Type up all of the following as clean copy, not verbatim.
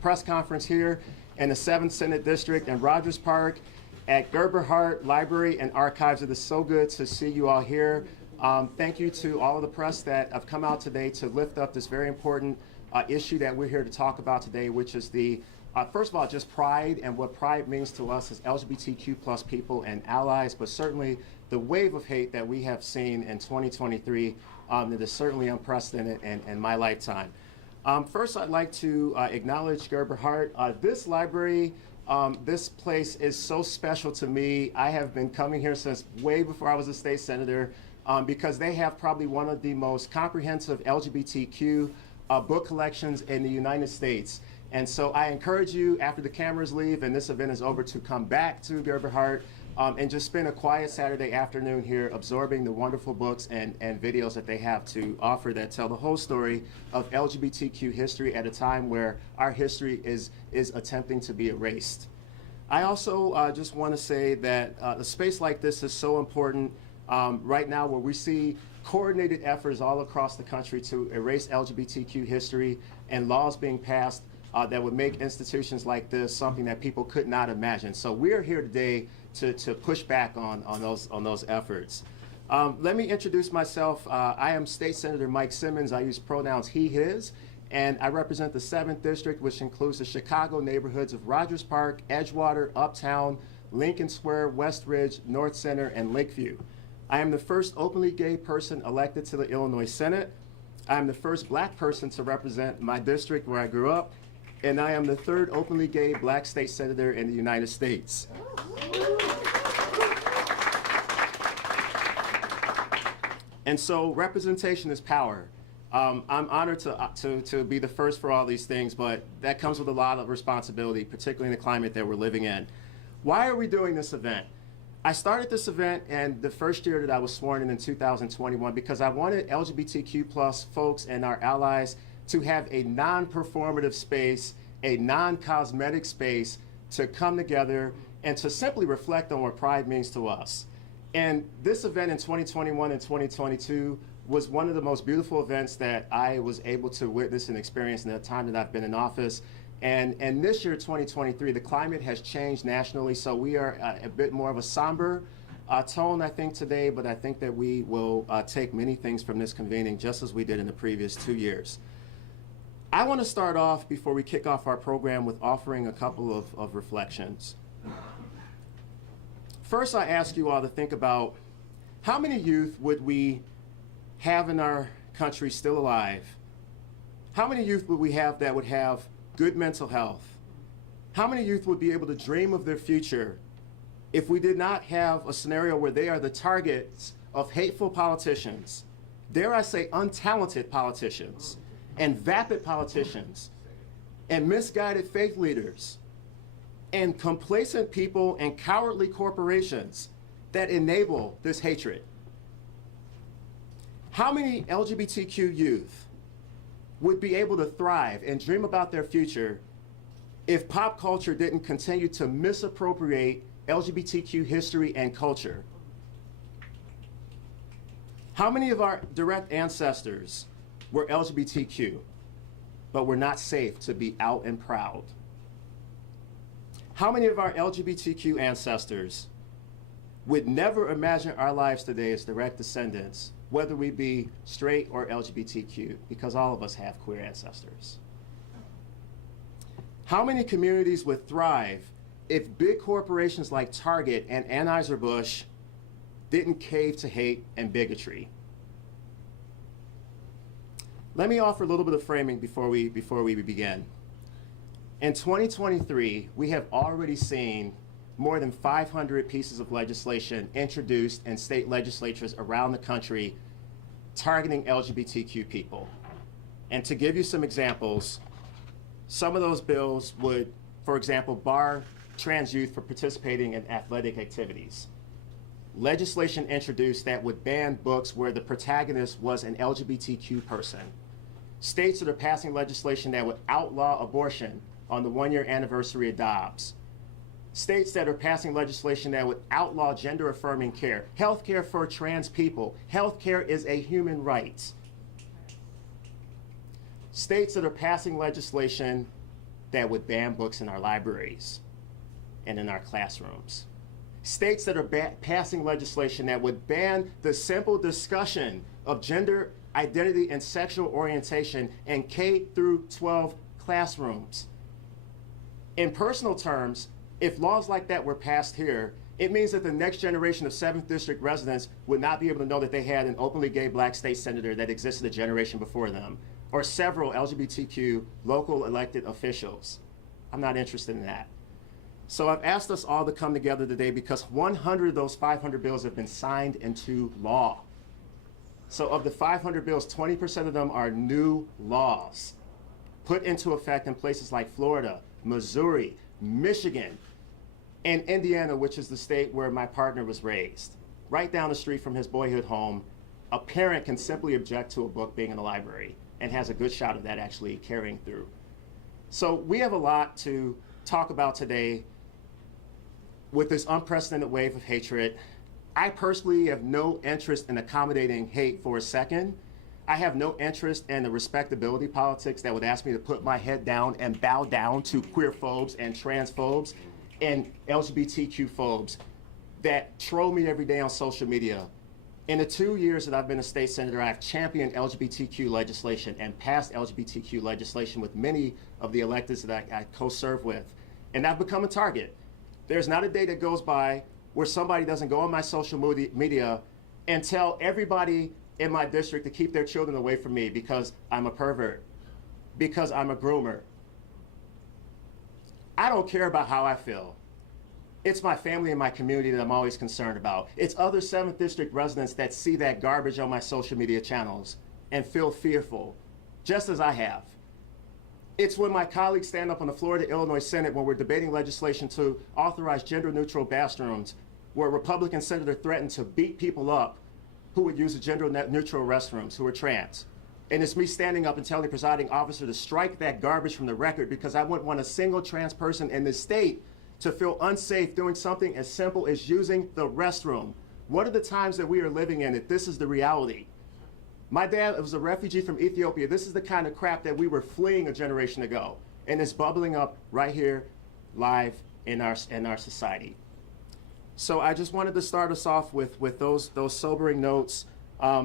press conference here in the 7th Senate District in Rogers Park at Gerber Hart Library and Archives. It is so good to see you all here. Thank you to all of the press that have come out today to lift up this very important issue that we're here to talk about today, which is the first of all, just pride and what pride means to us as LGBTQ plus people and allies, but certainly the wave of hate that we have seen in 2023 that is certainly unprecedented in my lifetime. First, I'd like to acknowledge Gerber Hart. This library, this place is so special to me. I have been coming here since way before I was a state senator because they have probably one of the most comprehensive LGBTQ book collections in the United States. And so I encourage you, after the cameras leave and this event is over, to come back to Gerber Hart and just spend a quiet Saturday afternoon here absorbing the wonderful books and videos that they have to offer that tell the whole story of LGBTQ history at a time where our history is attempting to be erased. I also just want to say that a space like this is so important right now, where we see coordinated efforts all across the country to erase LGBTQ history and laws being passed that would make institutions like this something that people could not imagine. So we're here today to push back on those efforts. Let me introduce myself. I am State Senator Mike Simmons. I use pronouns he, his, and I represent the 7th District, which includes the Chicago neighborhoods of Rogers Park, Edgewater, Uptown, Lincoln Square, West Ridge, North Center, and Lakeview. I am the first openly gay person elected to the Illinois Senate. I am the first black person to represent my district where I grew up. And I am the third openly gay black state senator in the United States. And so representation is power. I'm honored to be the first for all these things, but that comes with a lot of responsibility, particularly in the climate that we're living in. Why are we doing this event? I started this event in the first year that I was sworn in 2021 because I wanted LGBTQ plus folks and our allies to have a non-performative space, a non-cosmetic space to come together and to simply reflect on what pride means to us. And this event in 2021 and 2022 was one of the most beautiful events that I was able to witness and experience in the time that I've been in office. And this year, 2023, the climate has changed nationally, so we are a bit more of a somber tone, I think, today, but I think that we will take many things from this convening, just as we did in the previous 2 years. I want to start off, before we kick off our program, with offering a couple of reflections. First, I ask you all to think about how many youth would we have in our country still alive? How many youth would we have that would have good mental health? How many youth would be able to dream of their future if we did not have a scenario where they are the targets of hateful politicians, dare I say untalented politicians, and vapid politicians, and misguided faith leaders, and complacent people and cowardly corporations that enable this hatred? How many LGBTQ youth would be able to thrive and dream about their future if pop culture didn't continue to misappropriate LGBTQ history and culture? How many of our direct ancestors were LGBTQ, but were not safe to be out and proud? How many of our LGBTQ ancestors would never imagine our lives today as direct descendants, whether we be straight or LGBTQ, because all of us have queer ancestors? How many communities would thrive if big corporations like Target and Anheuser-Busch didn't cave to hate and bigotry? Let me offer a little bit of framing before we begin. In 2023, we have already seen more than 500 pieces of legislation introduced in state legislatures around the country targeting LGBTQ people. And to give you some examples, some of those bills would, for example, bar trans youth from participating in athletic activities. Legislation introduced that would ban books where the protagonist was an LGBTQ person. States that are passing legislation that would outlaw abortion on the 1-year anniversary of Dobbs. States that are passing legislation that would outlaw gender-affirming care. Health care for trans people. Health care is a human right. States that are passing legislation that would ban books in our libraries and in our classrooms. States that are passing legislation that would ban the simple discussion of gender identity and sexual orientation in K through 12 classrooms. In personal terms, if laws like that were passed here, it means that the next generation of 7th District residents would not be able to know that they had an openly gay black state senator that existed a generation before them, or several LGBTQ local elected officials. I'm not interested in that. So I've asked us all to come together today because 100 of those 500 bills have been signed into law. So of the 500 bills, 20% of them are new laws put into effect in places like Florida, Missouri, Michigan, and Indiana, which is the state where my partner was raised. Right down the street from his boyhood home, a parent can simply object to a book being in the library and has a good shot of that actually carrying through. So we have a lot to talk about today with this unprecedented wave of hatred. I personally have no interest in accommodating hate for a second. I have no interest in the respectability politics that would ask me to put my head down and bow down to queer phobes and trans phobes and LGBTQ phobes that troll me every day on social media. In the 2 years that I've been a state senator, I've championed LGBTQ legislation and passed LGBTQ legislation with many of the electeds that I co-serve with. And I've become a target. There's not a day that goes by where somebody doesn't go on my social media and tell everybody in my district to keep their children away from me because I'm a pervert, because I'm a groomer. I don't care about how I feel. It's my family and my community that I'm always concerned about. It's other 7th District residents that see that garbage on my social media channels and feel fearful, just as I have. It's when my colleagues stand up on the floor of the Illinois Senate when we're debating legislation to authorize gender-neutral bathrooms, where a Republican senator threatened to beat people up who would use the gender-neutral restrooms, who are trans. And it's me standing up and telling the presiding officer to strike that garbage from the record because I wouldn't want a single trans person in this state to feel unsafe doing something as simple as using the restroom. What are the times that we are living in that this is the reality? My dad was a refugee from Ethiopia. This is the kind of crap that we were fleeing a generation ago. And it's bubbling up right here, live in our society. So I just wanted to start us off with those sobering notes.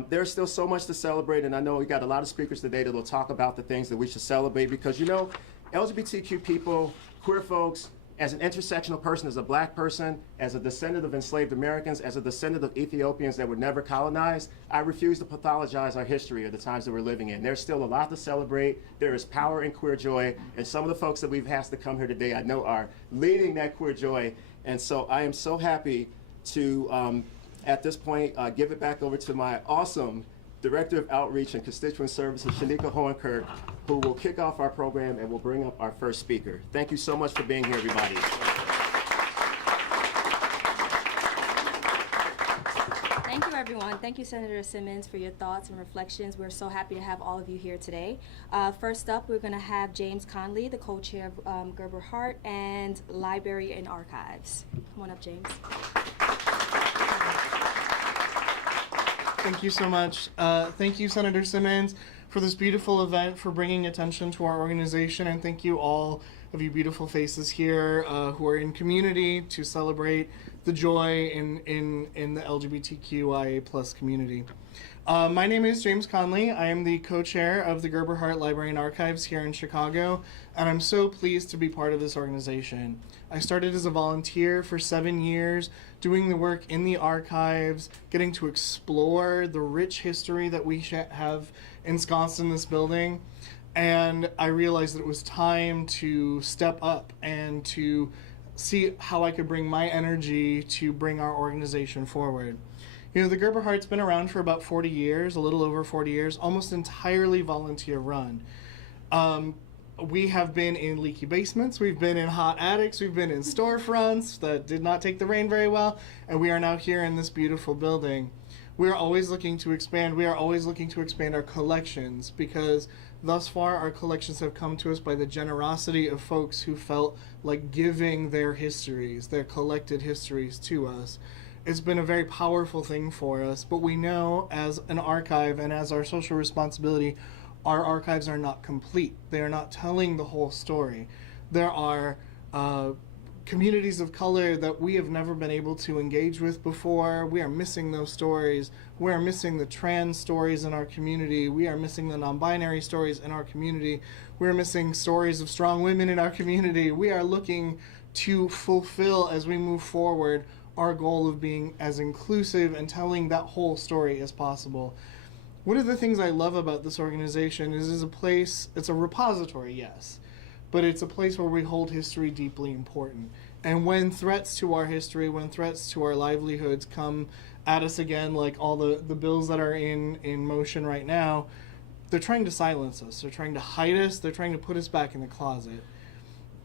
There's still so much to celebrate, and I know we got a lot of speakers today that will talk about the things that we should celebrate because, you know, LGBTQ people, queer folks, as an intersectional person, as a black person, as a descendant of enslaved Americans, as a descendant of Ethiopians that were never colonized, I refuse to pathologize our history or the times that we're living in. There's still a lot to celebrate. There is power in queer joy, and some of the folks that we've asked to come here today I know are leading that queer joy. And so I am so happy to, at this point, give it back over to my awesome Director of Outreach and Constituent Services, Shanika Hohenkirk, who will kick off our program and will bring up our first speaker. Thank you so much for being here, everybody. Thank you, everyone. Thank you, Senator Simmons, for your thoughts and reflections. We're so happy to have all of you here today. First up, we're going to have James Conley, the co-chair of Gerber Hart and Library and Archives. Come on up, James. Thank you so much. Thank you, Senator Simmons, for this beautiful event, for bringing attention to our organization, and thank you all of you beautiful faces here who are in community to celebrate the joy in the LGBTQIA+ community. My name is James Conley. I am the co-chair of the Gerber Hart Library and Archives here in Chicago, and I'm so pleased to be part of this organization. I started as a volunteer for 7 years, doing the work in the archives, getting to explore the rich history that we have ensconced in this building, and I realized that it was time to step up and to see how I could bring my energy to bring our organization forward. You know, the Gerber Hart's been around for about 40 years, a little over 40 years, almost entirely volunteer run. We have been in leaky basements, we've been in hot attics, we've been in storefronts that did not take the rain very well, and we are now here in this beautiful building. We are always looking to expand. We are always looking to expand our collections because thus far our collections have come to us by the generosity of folks who felt like giving their histories, their collected histories to us. It's been a very powerful thing for us, but we know as an archive and as our social responsibility, our archives are not complete. They are not telling the whole story. There are communities of color that we have never been able to engage with before. We are missing those stories. We are missing the trans stories in our community. We are missing the non-binary stories in our community. We are missing stories of strong women in our community. We are looking to fulfill, as we move forward, our goal of being as inclusive and telling that whole story as possible. One of the things I love about this organization is it's a place, it's a repository, yes, but it's a place where we hold history deeply important. And when threats to our history, when threats to our livelihoods come at us again, like all the bills that are in motion right now, they're trying to silence us, they're trying to hide us, they're trying to put us back in the closet.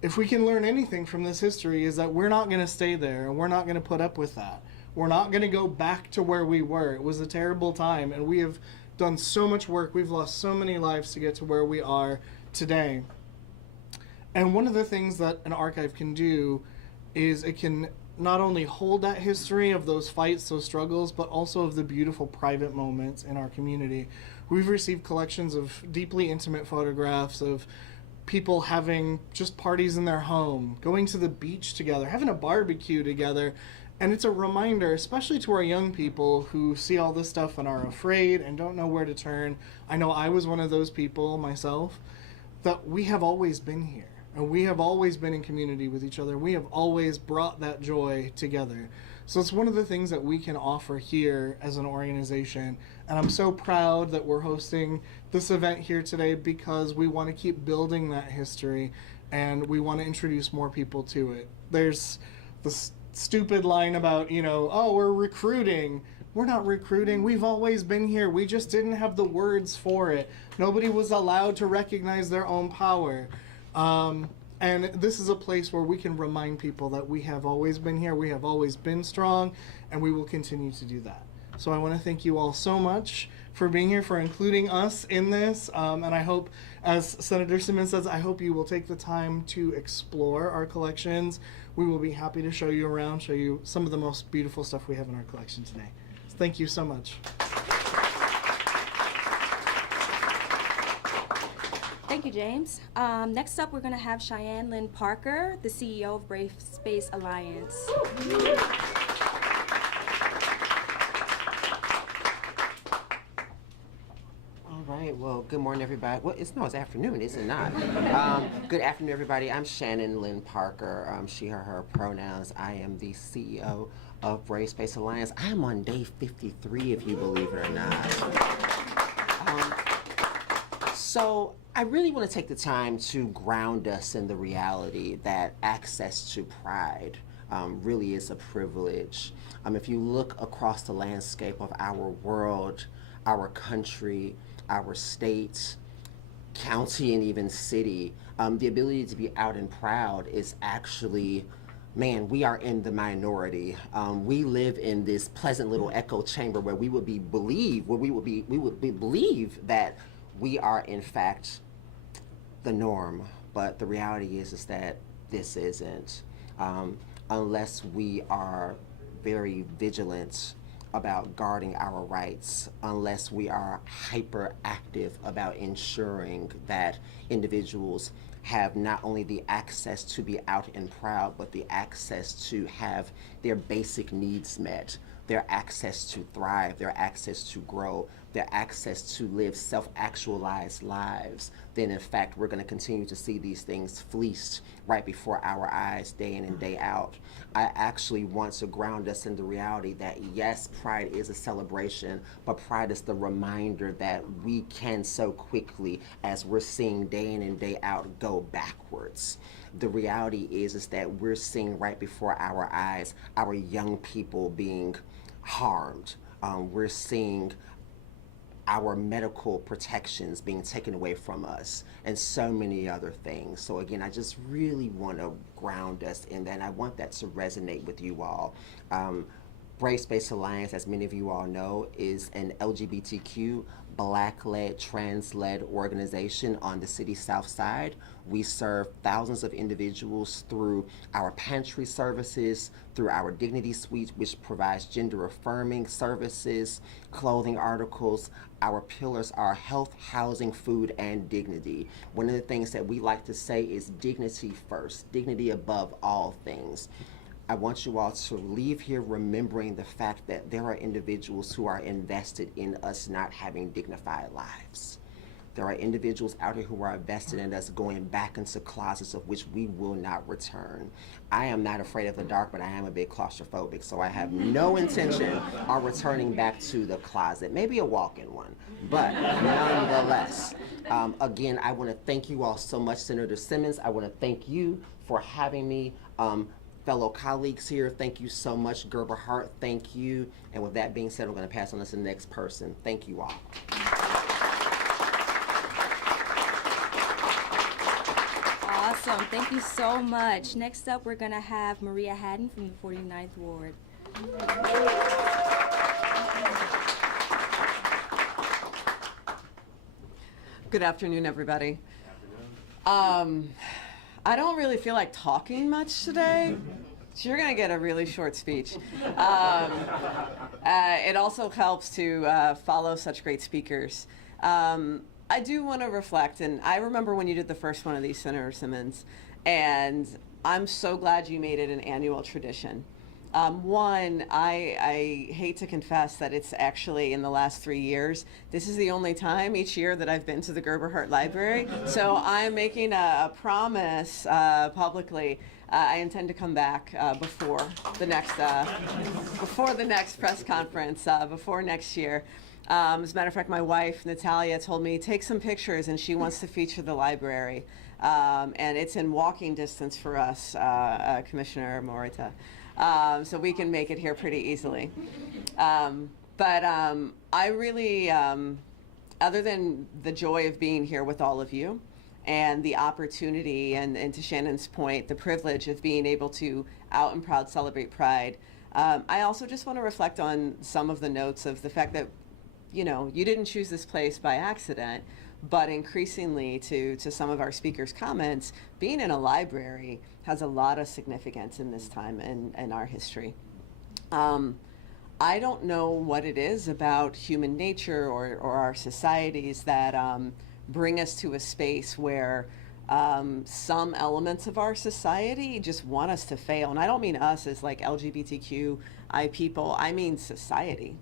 If we can learn anything from this history is that we're not going to stay there, and we're not going to put up with that. We're not going to go back to where we were. It was a terrible time, and we have done so much work. We've lost so many lives to get to where we are today. And one of the things that an archive can do is it can not only hold that history of those fights, those struggles, but also of the beautiful private moments in our community. We've received collections of deeply intimate photographs of people having just parties in their home, going to the beach together, having a barbecue together. And it's a reminder, especially to our young people who see all this stuff and are afraid and don't know where to turn. I know I was one of those people myself, that we have always been here. And we have always been in community with each other. We have always brought that joy together. So it's one of the things that we can offer here as an organization. And I'm so proud that we're hosting this event here today because we want to keep building that history and we want to introduce more people to it. There's this stupid line about, oh, we're recruiting. We're not recruiting. We've always been here. We just didn't have the words for it. Nobody was allowed to recognize their own power. And this is a place where we can remind people that we have always been here, we have always been strong, and we will continue to do that. So I want to thank you all so much for being here, for including us in this, and I hope, as Senator Simmons says, I hope you will take the time to explore our collections. We will be happy to show you around, show you some of the most beautiful stuff we have in our collection today. So thank you so much. Thank you, James. Next up, we're going to have Cheyenne Lynn Parker, the CEO of Brave Space Alliance. All right, well, good morning, everybody. Well, it's afternoon, is it not? Good afternoon, everybody. I'm Shannon Lynn Parker, she, her pronouns. I am the CEO of Brave Space Alliance. I am on day 53, if you believe it or not. So I really want to take the time to ground us in the reality that access to pride really is a privilege. If you look across the landscape of our world, our country, our state, county, and even city, the ability to be out and proud is actually, man, we are in the minority. We live in this pleasant little echo chamber where we would believe that we are in fact the norm, but the reality is that this isn't. Unless we are very vigilant about guarding our rights, unless we are hyperactive about ensuring that individuals have not only the access to be out and proud, but the access to have their basic needs met, their access to thrive, their access to grow, their access to live self-actualized lives, then in fact we're going to continue to see these things fleeced right before our eyes day in and day out. I actually want to ground us in the reality that yes, pride is a celebration, but pride is the reminder that we can so quickly, as we're seeing day in and day out, go backwards. The reality is that we're seeing right before our eyes our young people being harmed. We're seeing our medical protections being taken away from us, and so many other things. So again, I just really want to ground us in that, and I want that to resonate with you all. Brave Space Alliance, as many of you all know, is an LGBTQ, Black-led, trans-led organization on the city's south side. We serve thousands of individuals through our pantry services, through our Dignity Suite, which provides gender-affirming services, clothing articles. Our pillars are health, housing, food, and dignity. One of the things that we like to say is dignity first, dignity above all things. I want you all to leave here remembering the fact that there are individuals who are invested in us not having dignified lives. There are individuals out here who are invested in us going back into closets of which we will not return. I am not afraid of the dark, but I am a bit claustrophobic, so I have no intention of returning back to the closet. Maybe a walk-in one, but nonetheless. Again, I want to thank you all so much, Senator Simmons. I want to thank you for having me. Fellow colleagues here, thank you so much. Gerber Hart, thank you. And with that being said, I'm going to pass on to the next person. Thank you all. Awesome. Thank you so much. Next up, we're going to have Maria Haddon from the 49th Ward. Good afternoon, everybody. I don't really feel like talking much today, so you're going to get a really short speech. It also helps to follow such great speakers. I do want to reflect, and I remember when you did the first one of these, Senator Simmons, and I'm so glad you made it an annual tradition. One, I hate to confess that it's actually in the last 3 years, this is the only time each year that I've been to the Gerber Hart Library. So I'm making a promise publicly. I intend to come back before the next press conference, before next year. As a matter of fact, my wife, Natalia, told me, take some pictures, and she wants to feature the library. And it's in walking distance for us, Commissioner Morita. So we can make it here pretty easily. But I really, other than the joy of being here with all of you and the opportunity and to Shannon's point, the privilege of being able to out and proud celebrate Pride, I also just want to reflect on some of the notes of the fact that, you know, you didn't choose this place by accident, but increasingly to some of our speakers' comments, being in a library has a lot of significance in this time in our history. I don't know what it is about human nature or our societies that bring us to a space where some elements of our society just want us to fail. And I don't mean us as like LGBTQI people, I mean society.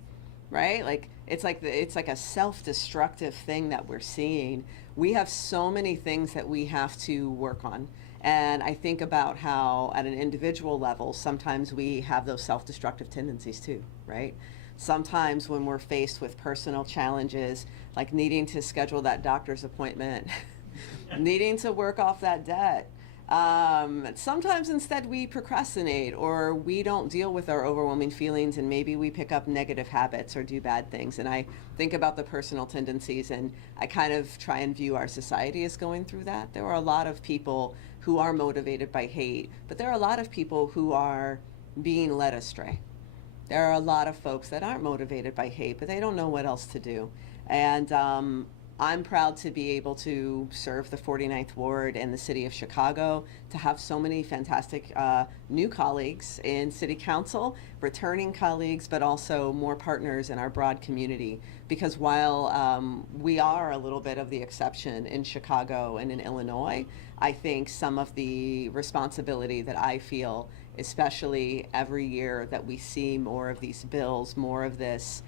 Right? Like it's like a self-destructive thing that we're seeing. We have so many things that we have to work on. And I think about how at an individual level, sometimes we have those self-destructive tendencies too, right? Sometimes when we're faced with personal challenges, like needing to schedule that doctor's appointment, needing to work off that debt, sometimes instead we procrastinate or we don't deal with our overwhelming feelings and maybe we pick up negative habits or do bad things. And I think about the personal tendencies and I kind of try and view our society as going through that. There are a lot of people who are motivated by hate, but there are a lot of people who are being led astray. There are a lot of folks that aren't motivated by hate, but they don't know what else to do. And I'm proud to be able to serve the 49th Ward in the city of Chicago, to have so many fantastic new colleagues in city council, returning colleagues, but also more partners in our broad community. Because while we are a little bit of the exception in Chicago and in Illinois, I think some of the responsibility that I feel, especially every year that we see more of these bills, more of this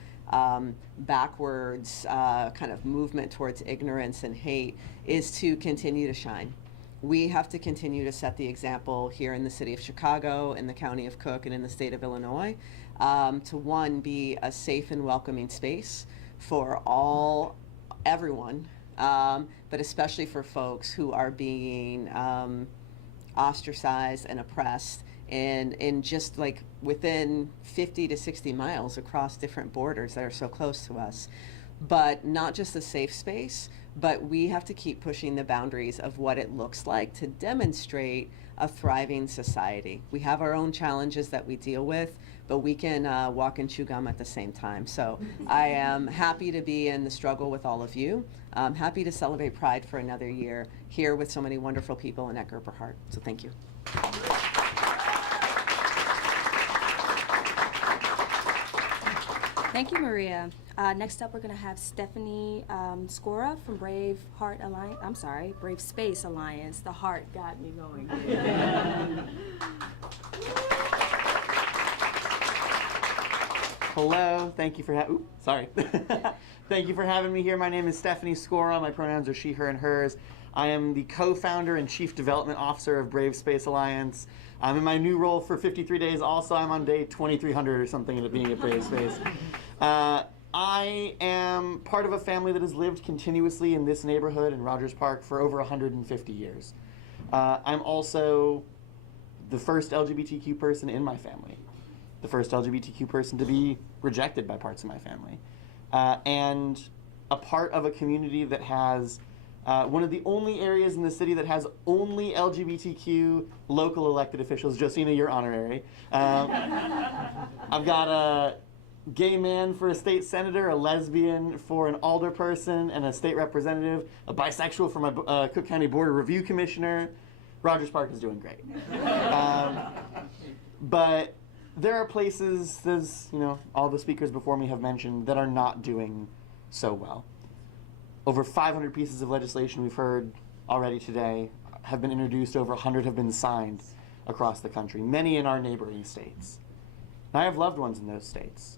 backwards kind of movement towards ignorance and hate, is to continue to shine. We have to continue to set the example here in the city of Chicago, in the county of Cook, and in the state of Illinois, to one, be a safe and welcoming space for everyone, but especially for folks who are being ostracized and oppressed in just like within 50 to 60 miles across different borders that are so close to us. But not just a safe space, but we have to keep pushing the boundaries of what it looks like to demonstrate a thriving society. We have our own challenges that we deal with, but we can walk and chew gum at the same time. So I am happy to be in the struggle with all of you. I'm happy to celebrate Pride for another year here with so many wonderful people and at Gerber Hart. So thank you. Thank you, Maria. Next up, we're going to have Stephanie Scora from Brave Heart Alliance. I'm sorry, Brave Space Alliance. The heart got me going. Hello, thank you for thank you for having me here. My name is Stephanie Scora. My pronouns are she, her, and hers. I am the co-founder and chief development officer of Brave Space Alliance. I'm in my new role for 53 days. Also, I'm on day 2300 or something of being at Brave Space. I am part of a family that has lived continuously in this neighborhood in Rogers Park for over 150 years. I'm also the first LGBTQ person in my family, the first LGBTQ person to be rejected by parts of my family, and a part of a community that has one of the only areas in the city that has only LGBTQ local elected officials. Justina, you're honorary. I've got a gay man for a state senator, a lesbian for an alderperson and a state representative, a bisexual for my Cook County Board of Review commissioner. Rogers Park is doing great. But there are places, as you know, all the speakers before me have mentioned, that are not doing so well. Over 500 pieces of legislation we've heard already today have been introduced. Over 100 have been signed across the country, many in our neighboring states. And I have loved ones in those states.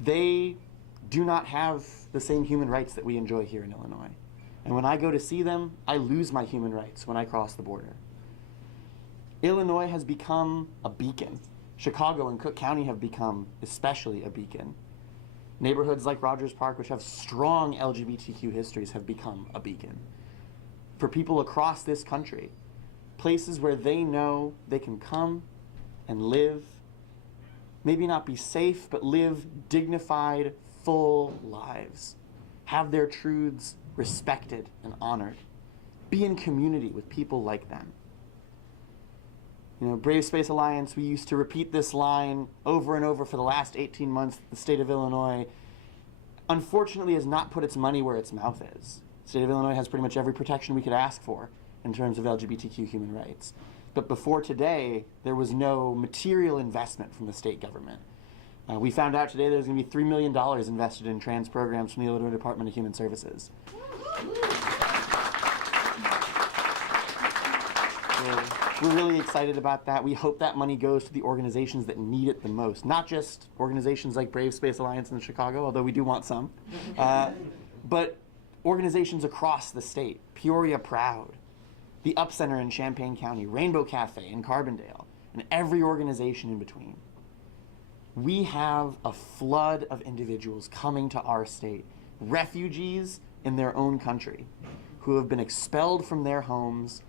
They do not have the same human rights that we enjoy here in Illinois. And when I go to see them, I lose my human rights when I cross the border. Illinois has become a beacon. Chicago and Cook County have become especially a beacon. Neighborhoods like Rogers Park, which have strong LGBTQ histories, have become a beacon. For people across this country, places where they know they can come and live, maybe not be safe, but live dignified, full lives. Have their truths respected and honored. Be in community with people like them. You know, Brave Space Alliance, we used to repeat this line over and over for the last 18 months. The state of Illinois, unfortunately, has not put its money where its mouth is. The state of Illinois has pretty much every protection we could ask for in terms of LGBTQ human rights. But before today, there was no material investment from the state government. We found out today there's going to be $3 million invested in trans programs from the Illinois Department of Human Services. We're really excited about that. We hope that money goes to the organizations that need it the most, not just organizations like Brave Space Alliance in Chicago, although we do want some, but organizations across the state. Peoria Proud, the Up Center in Champaign County, Rainbow Cafe in Carbondale, and every organization in between. We have a flood of individuals coming to our state, refugees in their own country, who have been expelled from their homes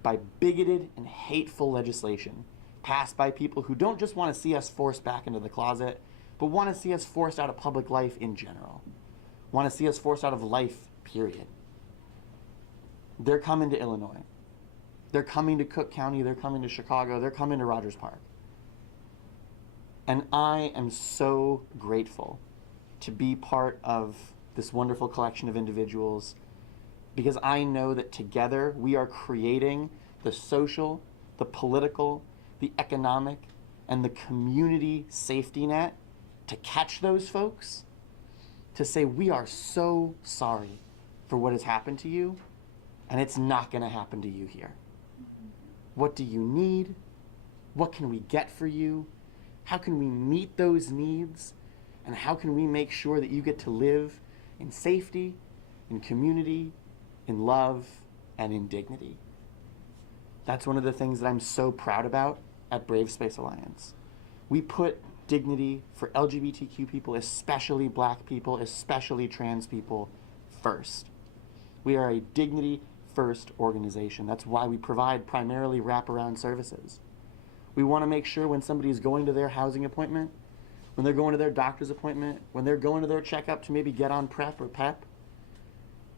by bigoted and hateful legislation passed by people who don't just want to see us forced back into the closet, but want to see us forced out of public life in general, want to see us forced out of life, period. They're coming to Illinois. They're coming to Cook County. They're coming to Chicago. They're coming to Rogers Park. And I am so grateful to be part of this wonderful collection of individuals, because I know that together we are creating the social, the political, the economic, and the community safety net to catch those folks, to say we are so sorry for what has happened to you, and it's not going to happen to you here. What do you need? What can we get for you? How can we meet those needs? And how can we make sure that you get to live in safety, in community, in love, and in dignity? That's one of the things that I'm so proud about at Brave Space Alliance. We put dignity for LGBTQ people, especially Black people, especially trans people, first. We are a dignity-first organization. That's why we provide primarily wraparound services. We want to make sure when somebody is going to their housing appointment, when they're going to their doctor's appointment, when they're going to their checkup to maybe get on PrEP or PEP,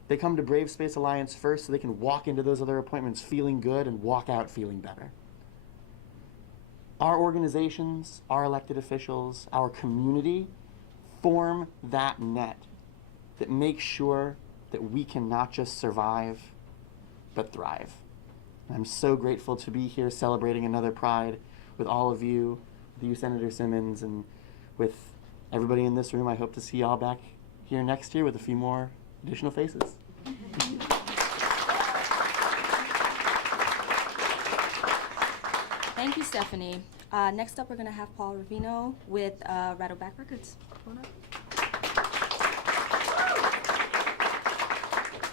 They come to Brave Space Alliance first so they can walk into those other appointments feeling good and walk out feeling better. Our organizations, our elected officials, our community form that net that makes sure that we can not just survive, but thrive. And I'm so grateful to be here celebrating another Pride with all of you, with you, Senator Simmons, and with everybody in this room. I hope to see y'all back here next year with a few more additional faces. Thank you, Stephanie. Next up, we're going to have Paul Rivano with Rattleback Records. Come on up.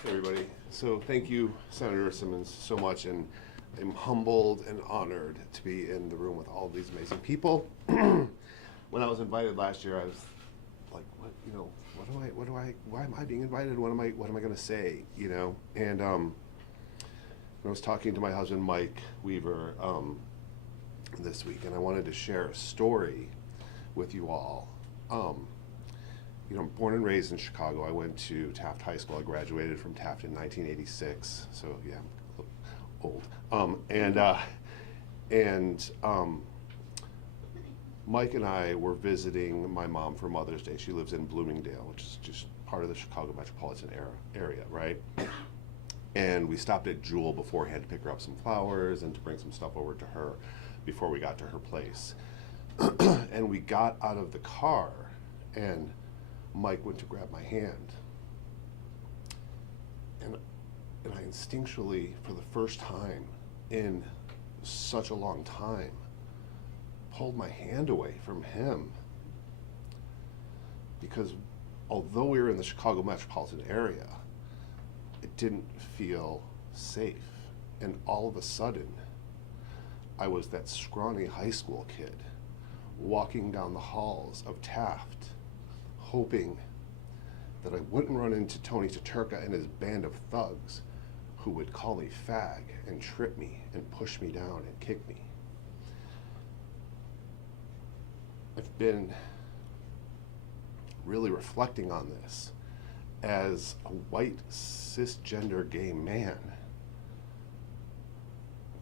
Hey everybody. So thank you, Senator Simmons, so much, and I'm humbled and honored to be in the room with all these amazing people. When I was invited last year, I was like, why am I being invited? What am I going to say, And when I was talking to my husband, Mike Weaver, this week, and I wanted to share a story with you all. I'm born and raised in Chicago. I went to Taft High School. I graduated from Taft in 1986. So yeah, I'm old. Mike and I were visiting my mom for Mother's Day. She lives in Bloomingdale, which is just part of the Chicago metropolitan area, right? And we stopped at Jewel beforehand to pick her up some flowers and to bring some stuff over to her before we got to her place. And we got out of the car, and Mike went to grab my hand. And I instinctually, for the first time in such a long time, pulled my hand away from him. Because although we were in the Chicago metropolitan area, it didn't feel safe. And all of a sudden, I was that scrawny high school kid walking down the halls of Taft, hoping that I wouldn't run into Tony Taturka and his band of thugs who would call me fag and trip me and push me down and kick me. I've been really reflecting on this as a white cisgender gay man.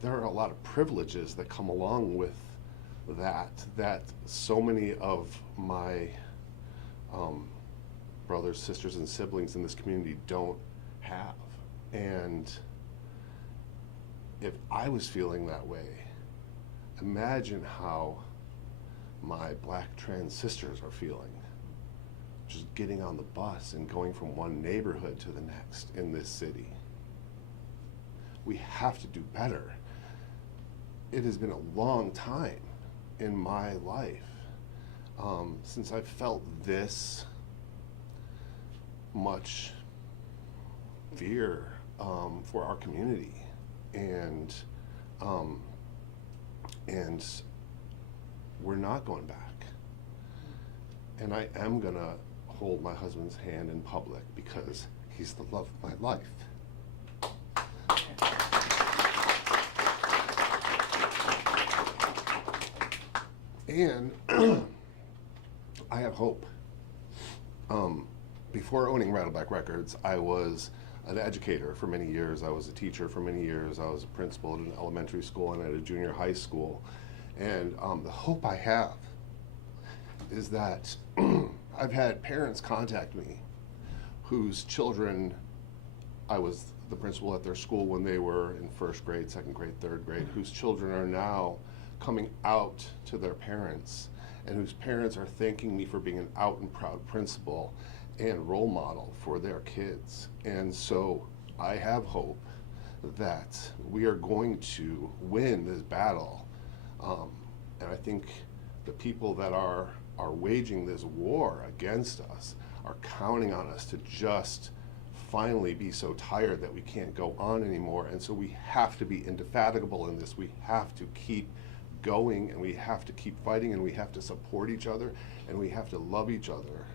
There are a lot of privileges that come along with that so many of my brothers, sisters, and siblings in this community don't have. And if I was feeling that way, imagine how my black trans sisters are feeling, just getting on the bus and going from one neighborhood to the next in this city. We have to do better. It has been a long time in my life since I've felt this much fear for our community, and we're not going back. And I am gonna hold my husband's hand in public because he's the love of my life. And I have hope. Before owning Rattleback Records, I was an educator for many years. I was a teacher for many years. I was a principal at an elementary school and at a junior high school. And the hope I have is that I've had parents contact me whose children, I was the principal at their school when they were in first grade, second grade, third grade, whose children are now coming out to their parents, and whose parents are thanking me for being an out and proud principal and role model for their kids. And so I have hope that we are going to win this battle. And I think the people that are waging this war against us are counting on us to just finally be so tired that we can't go on anymore. And so we have to be indefatigable in this. We have to keep going, and we have to keep fighting, and we have to support each other, and we have to love each other.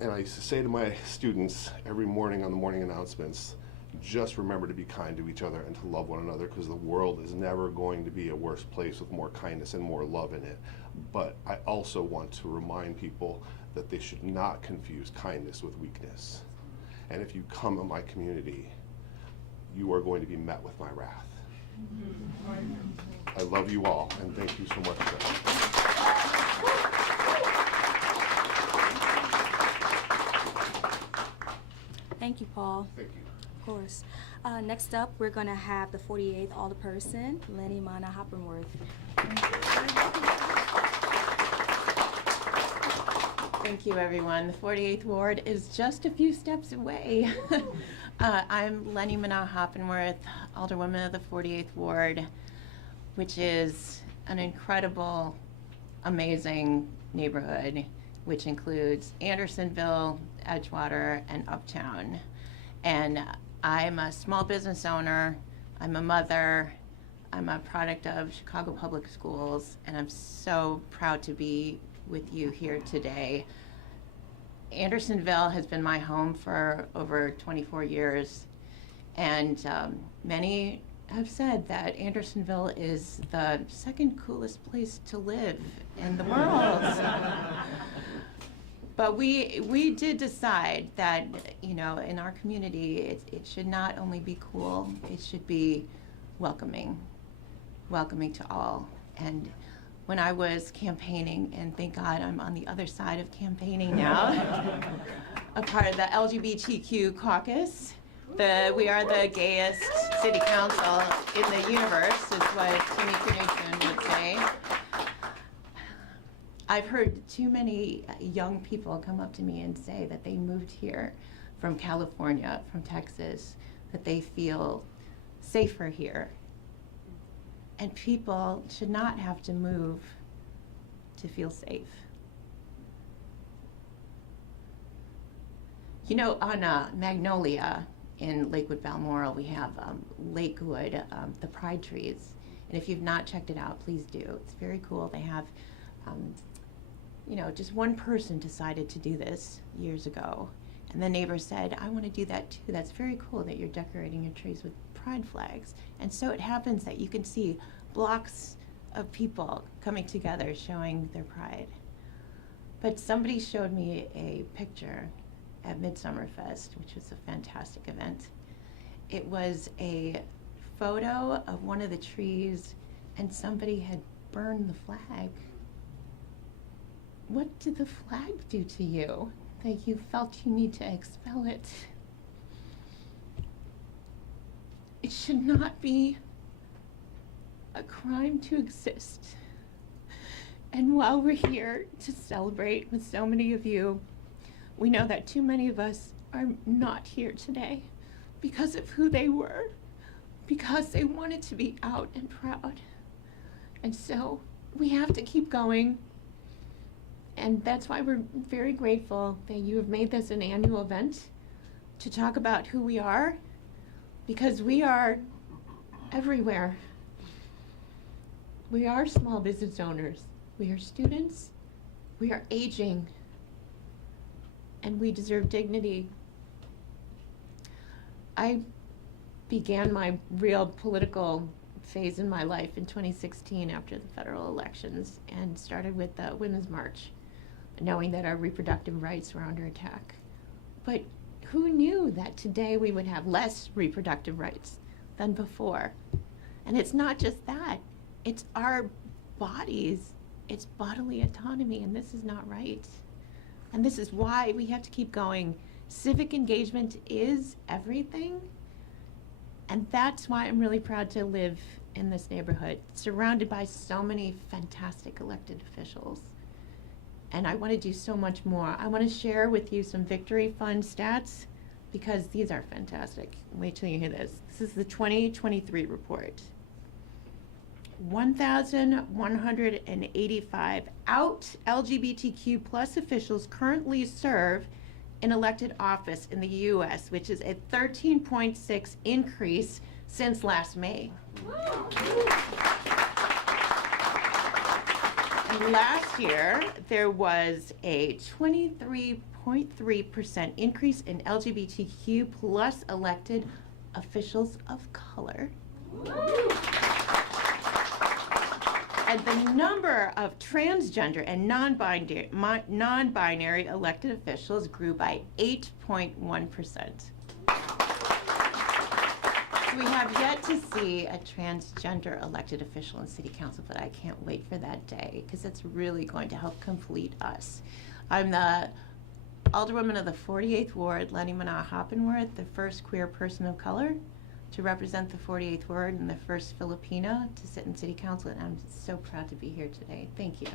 And I used to say to my students every morning on the morning announcements, just remember to be kind to each other and to love one another, because the world is never going to be a worse place with more kindness and more love in it. But I also want to remind people that they should not confuse kindness with weakness. And if you come in my community, you are going to be met with my wrath. I love you all, and thank you so much for that. Thank you, Paul. Thank you. Of course. Next up, we're going to have the 48th Alderperson, Lenny Mana Hoppenworth. Thank you, everyone. The 48th Ward is just a few steps away. I'm Lenny Mana Hoppenworth, Alderwoman of the 48th Ward, which is an incredible, amazing neighborhood, which includes Andersonville, Edgewater, and Uptown. And I'm a small business owner, I'm a mother, I'm a product of Chicago Public Schools, and I'm so proud to be with you here today. Andersonville has been my home for over 24 years, and many have said that Andersonville is the second coolest place to live in the world. But we did decide that, you know, in our community, it should not only be cool, it should be welcoming to all. And when I was campaigning, and thank God I'm on the other side of campaigning now, a part of the LGBTQ caucus, we are the gayest city council in the universe, is what Timmy Knudsen would say. I've heard too many young people come up to me and say that they moved here from California, from Texas, that they feel safer here. And people should not have to move to feel safe. You know, on Magnolia in Lakewood Balmoral, we have Lakewood, the Pride trees. And if you've not checked it out, please do. It's very cool. They have, you know, just one person decided to do this years ago. And the neighbor said, I want to do that too. That's very cool that you're decorating your trees with pride flags. And so it happens that you can see blocks of people coming together showing their pride. But somebody showed me a picture at Midsummer Fest, which was a fantastic event. It was a photo of one of the trees and somebody had burned the flag. What did the flag do to you that you felt you need to expel it? It should not be a crime to exist. And while we're here to celebrate with so many of you, we know that too many of us are not here today because of who they were, because they wanted to be out and proud. And so we have to keep going. And that's why we're very grateful that you have made this an annual event to talk about who we are, because we are everywhere. We are small business owners, we are students, we are aging, and we deserve dignity. I began my real political phase in my life in 2016 after the federal elections and started with the Women's March, knowing that our reproductive rights were under attack. But who knew that today we would have less reproductive rights than before? And it's not just that, it's our bodies, it's bodily autonomy, and this is not right. And this is why we have to keep going. Civic engagement is everything, and that's why I'm really proud to live in this neighborhood, surrounded by so many fantastic elected officials. And I want to do so much more. I want to share with you some Victory Fund stats because these are fantastic. Wait till you hear this. This is the 2023 report. 1,185 out LGBTQ plus officials currently serve in elected office in the U.S., which is a 13.6 increase since last May. And last year, there was a 23.3% increase in LGBTQ plus elected officials of color. And the number of transgender and non-binary elected officials grew by 8.1%. We have yet to see a transgender elected official in City Council, but I can't wait for that day because it's really going to help complete us. I'm the Alderwoman of the 48th Ward, Lenny Mana, the first queer person of color to represent the 48th Ward and the first Filipino to sit in City Council, and I'm so proud to be here today. Thank you.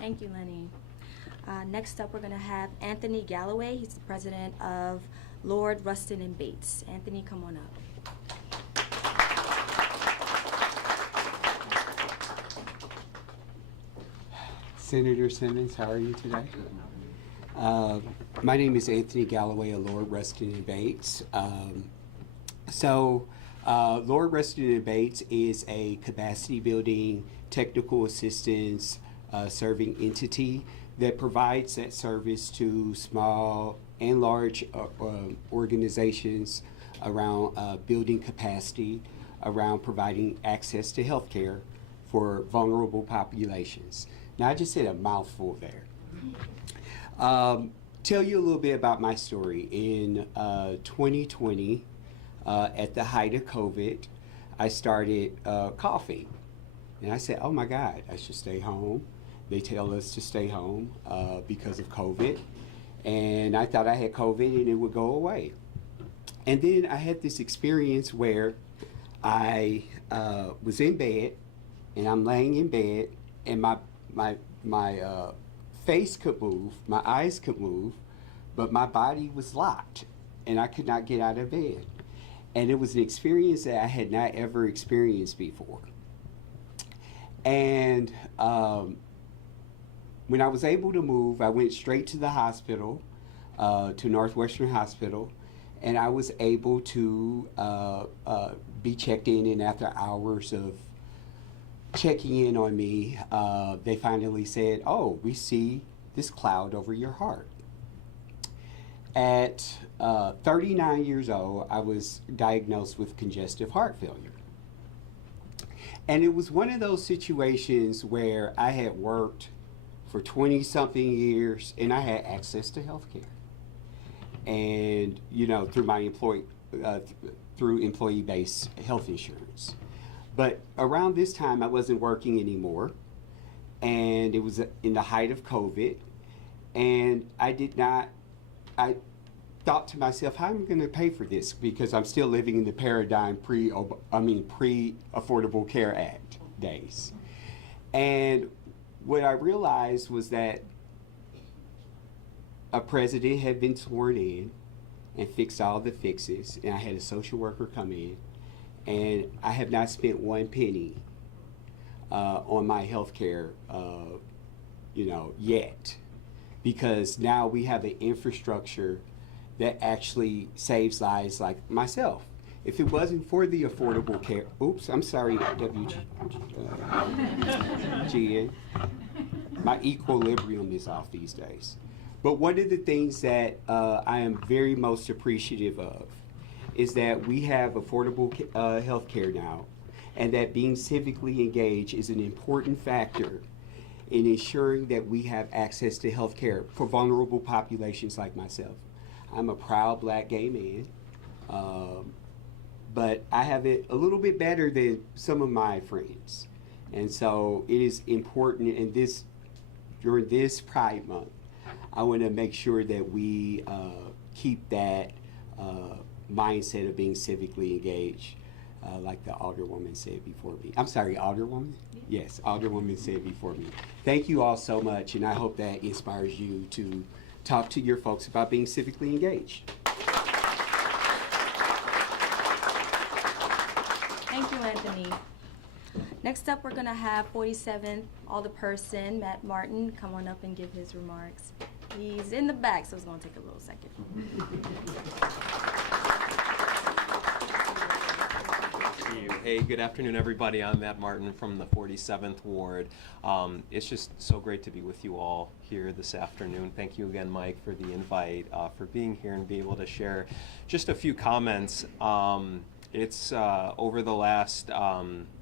Thank you, Lenny. Next up, we're going to have Anthony Galloway. He's the president of Lord, Rustin, and Bates. Anthony, come on up. Senator Simmons, how are you today? My name is Anthony Galloway of Lord, Rustin, and Bates. Lord, Rustin, and Bates is a capacity building technical assistance serving entity that provides that service to small and large organizations around building capacity, around providing access to health care for vulnerable populations. Now, I just said a mouthful there. Tell you a little bit about my story. In 2020, at the height of COVID, I started coughing. And I said, oh my God, I should stay home. They tell us to stay home because of COVID. And I thought I had COVID and it would go away. And then I had this experience where I was in bed and I'm laying in bed and my face could move, my eyes could move, but my body was locked and I could not get out of bed. And it was an experience that I had not ever experienced before. And when I was able to move, I went straight to the hospital, to Northwestern Hospital, and I was able to be checked in, and after hours of checking in on me, they finally said, oh, we see this cloud over your heart. At 39 years old, I was diagnosed with congestive heart failure. And it was one of those situations where I had worked for 20-something years and I had access to health care. And, you know, through my through employee-based health insurance. But around this time, I wasn't working anymore, and it was in the height of COVID, and I thought to myself, how am I going to pay for this? Because I'm still living in the paradigm pre-Affordable Care Act days. And what I realized was that a president had been sworn in and fixed all the fixes, and I had a social worker come in, and I have not spent one penny on my health care, yet, because now we have the infrastructure that actually saves lives like myself. If it wasn't for the Affordable Care, oops, I'm sorry, GN. My equilibrium is off these days. But one of the things that I am very most appreciative of is that we have affordable health care now, and that being civically engaged is an important factor in ensuring that we have access to health care for vulnerable populations like myself. I'm a proud Black gay man, but I have it a little bit better than some of my friends. And so it is important during this Pride Month, I want to make sure that we keep that mindset of being civically engaged, like the Alderwoman said before me. I'm sorry, Alderwoman? Yes, Alderwoman said before me. Thank you all so much, and I hope that inspires you to talk to your folks about being civically engaged. Thank you, Anthony. Next up, we're going to have 47th Alderperson Matt Martin come on up and give his remarks. He's in the back, so it's going to take a little second. Thank you. Hey, good afternoon, everybody. I'm Matt Martin from the 47th Ward. It's just so great to be with you all here this afternoon. Thank you again, Mike, for the invite, for being here and be able to share just a few comments. It's over the last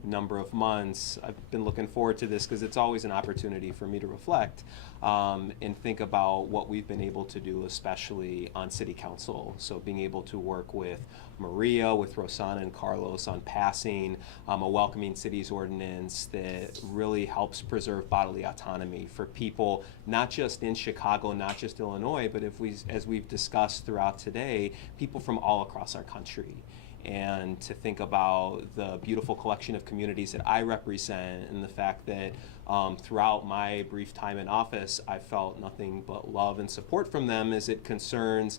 number of months, I've been looking forward to this because it's always an opportunity for me to reflect and think about what we've been able to do, especially on City Council. So being able to work with Maria, with Rosanna and Carlos on passing a welcoming cities ordinance that really helps preserve bodily autonomy for people, not just in Chicago, not just Illinois, but as we've discussed throughout today, people from all across our country. And to think about the beautiful collection of communities that I represent and the fact that throughout my brief time in office, I felt nothing but love and support from them as it concerns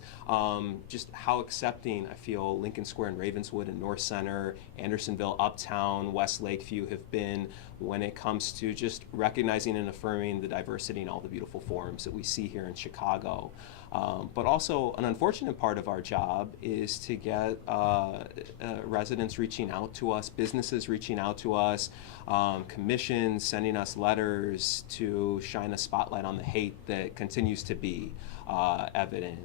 just how accepting I feel Lincoln Square and Ravenswood and North Center, Andersonville, Uptown, West Lakeview have been when it comes to just recognizing and affirming the diversity in all the beautiful forms that we see here in Chicago. But also an unfortunate part of our job is to get residents reaching out to us, businesses reaching out to us, commissions sending us letters to shine a spotlight on the hate that continues to be evident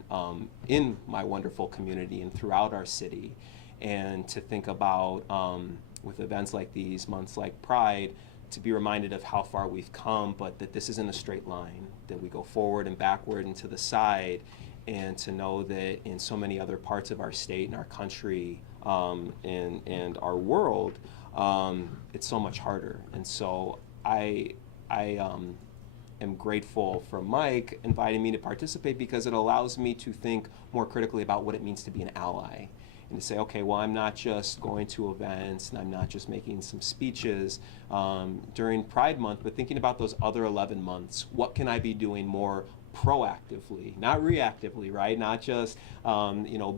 in my wonderful community and throughout our city. And to think about with events like these, months like Pride, to be reminded of how far we've come, but that this isn't a straight line, that we go forward and backward and to the side, and to know that in so many other parts of our state and our country and our world, it's so much harder. And so I am grateful for Mike inviting me to participate because it allows me to think more critically about what it means to be an ally. And to say, okay, well, I'm not just going to events and I'm not just making some speeches during Pride Month, but thinking about those other 11 months. What can I be doing more proactively, not reactively, right? Not just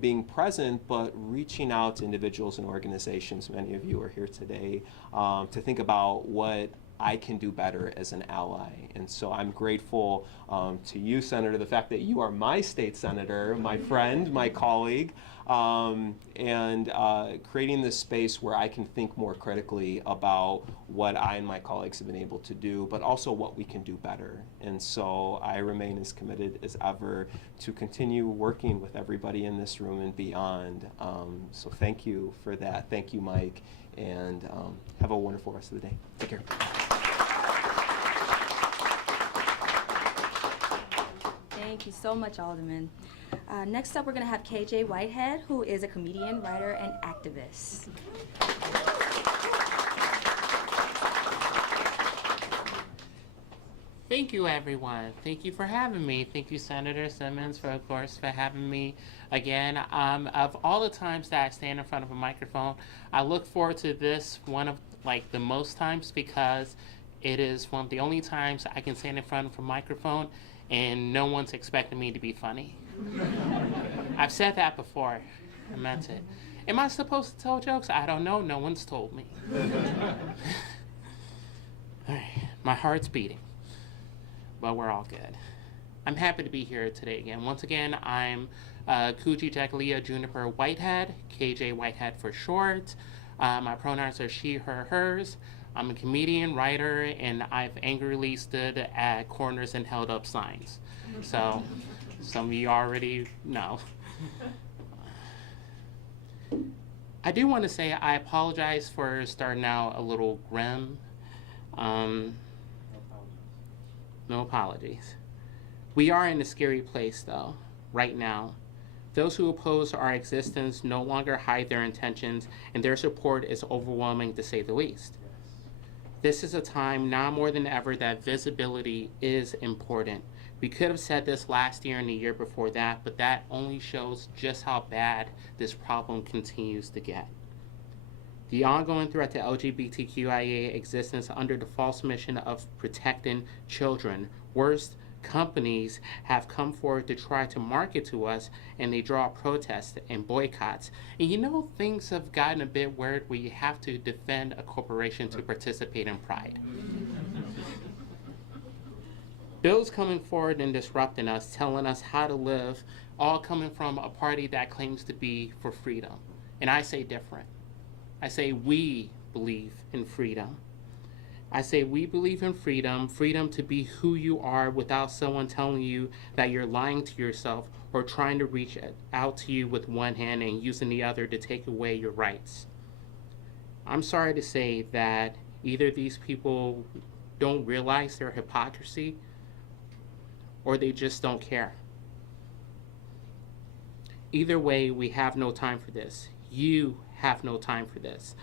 being present, but reaching out to individuals and organizations. Many of you are here today to think about what I can do better as an ally. And so I'm grateful to you, Senator, the fact that you are my state senator, my friend, my colleague, and creating this space where I can think more critically about what I and my colleagues have been able to do, but also what we can do better. And so I remain as committed as ever to continue working with everybody in this room and beyond. So thank you for that. Thank you, Mike, and have a wonderful rest of the day. Take care. Thank you so much, Alderman. Next up, we're going to have KJ Whitehead, who is a comedian, writer, and activist. Thank you, everyone. Thank you for having me. Thank you, Senator Simmons, for having me again. Of all the times that I stand in front of a microphone, I look forward to this one of the most times because it is one of the only times I can stand in front of a microphone and no one's expecting me to be funny. I've said that before. I meant it. Am I supposed to tell jokes? I don't know. No one's told me. All right. My heart's beating, but we're all good. I'm happy to be here today again. Once again, I'm Kuji Jagalia Juniper Whitehead, KJ Whitehead for short. My pronouns are she, her, hers. I'm a comedian, writer, and I've angrily stood at corners and held up signs. So some of you already know. I do want to say I apologize for starting out a little grim. No apologies. We are in a scary place, though, right now. Those who oppose our existence no longer hide their intentions, and their support is overwhelming, to say the least. This is a time now more than ever that visibility is important. We could have said this last year and the year before that, but that only shows just how bad this problem continues to get. The ongoing threat to LGBTQIA existence under the false mission of protecting children. Worst, companies have come forward to try to market to us, and they draw protests and boycotts. And things have gotten a bit weird where you have to defend a corporation to participate in Pride. Bills coming forward and disrupting us, telling us how to live, all coming from a party that claims to be for freedom. And I say different. I say we believe in freedom. I say we believe in freedom, freedom to be who you are without someone telling you that you're lying to yourself or trying to reach out to you with one hand and using the other to take away your rights. I'm sorry to say that either these people don't realize their hypocrisy or they just don't care. Either way, we have no time for this. You have no time for this.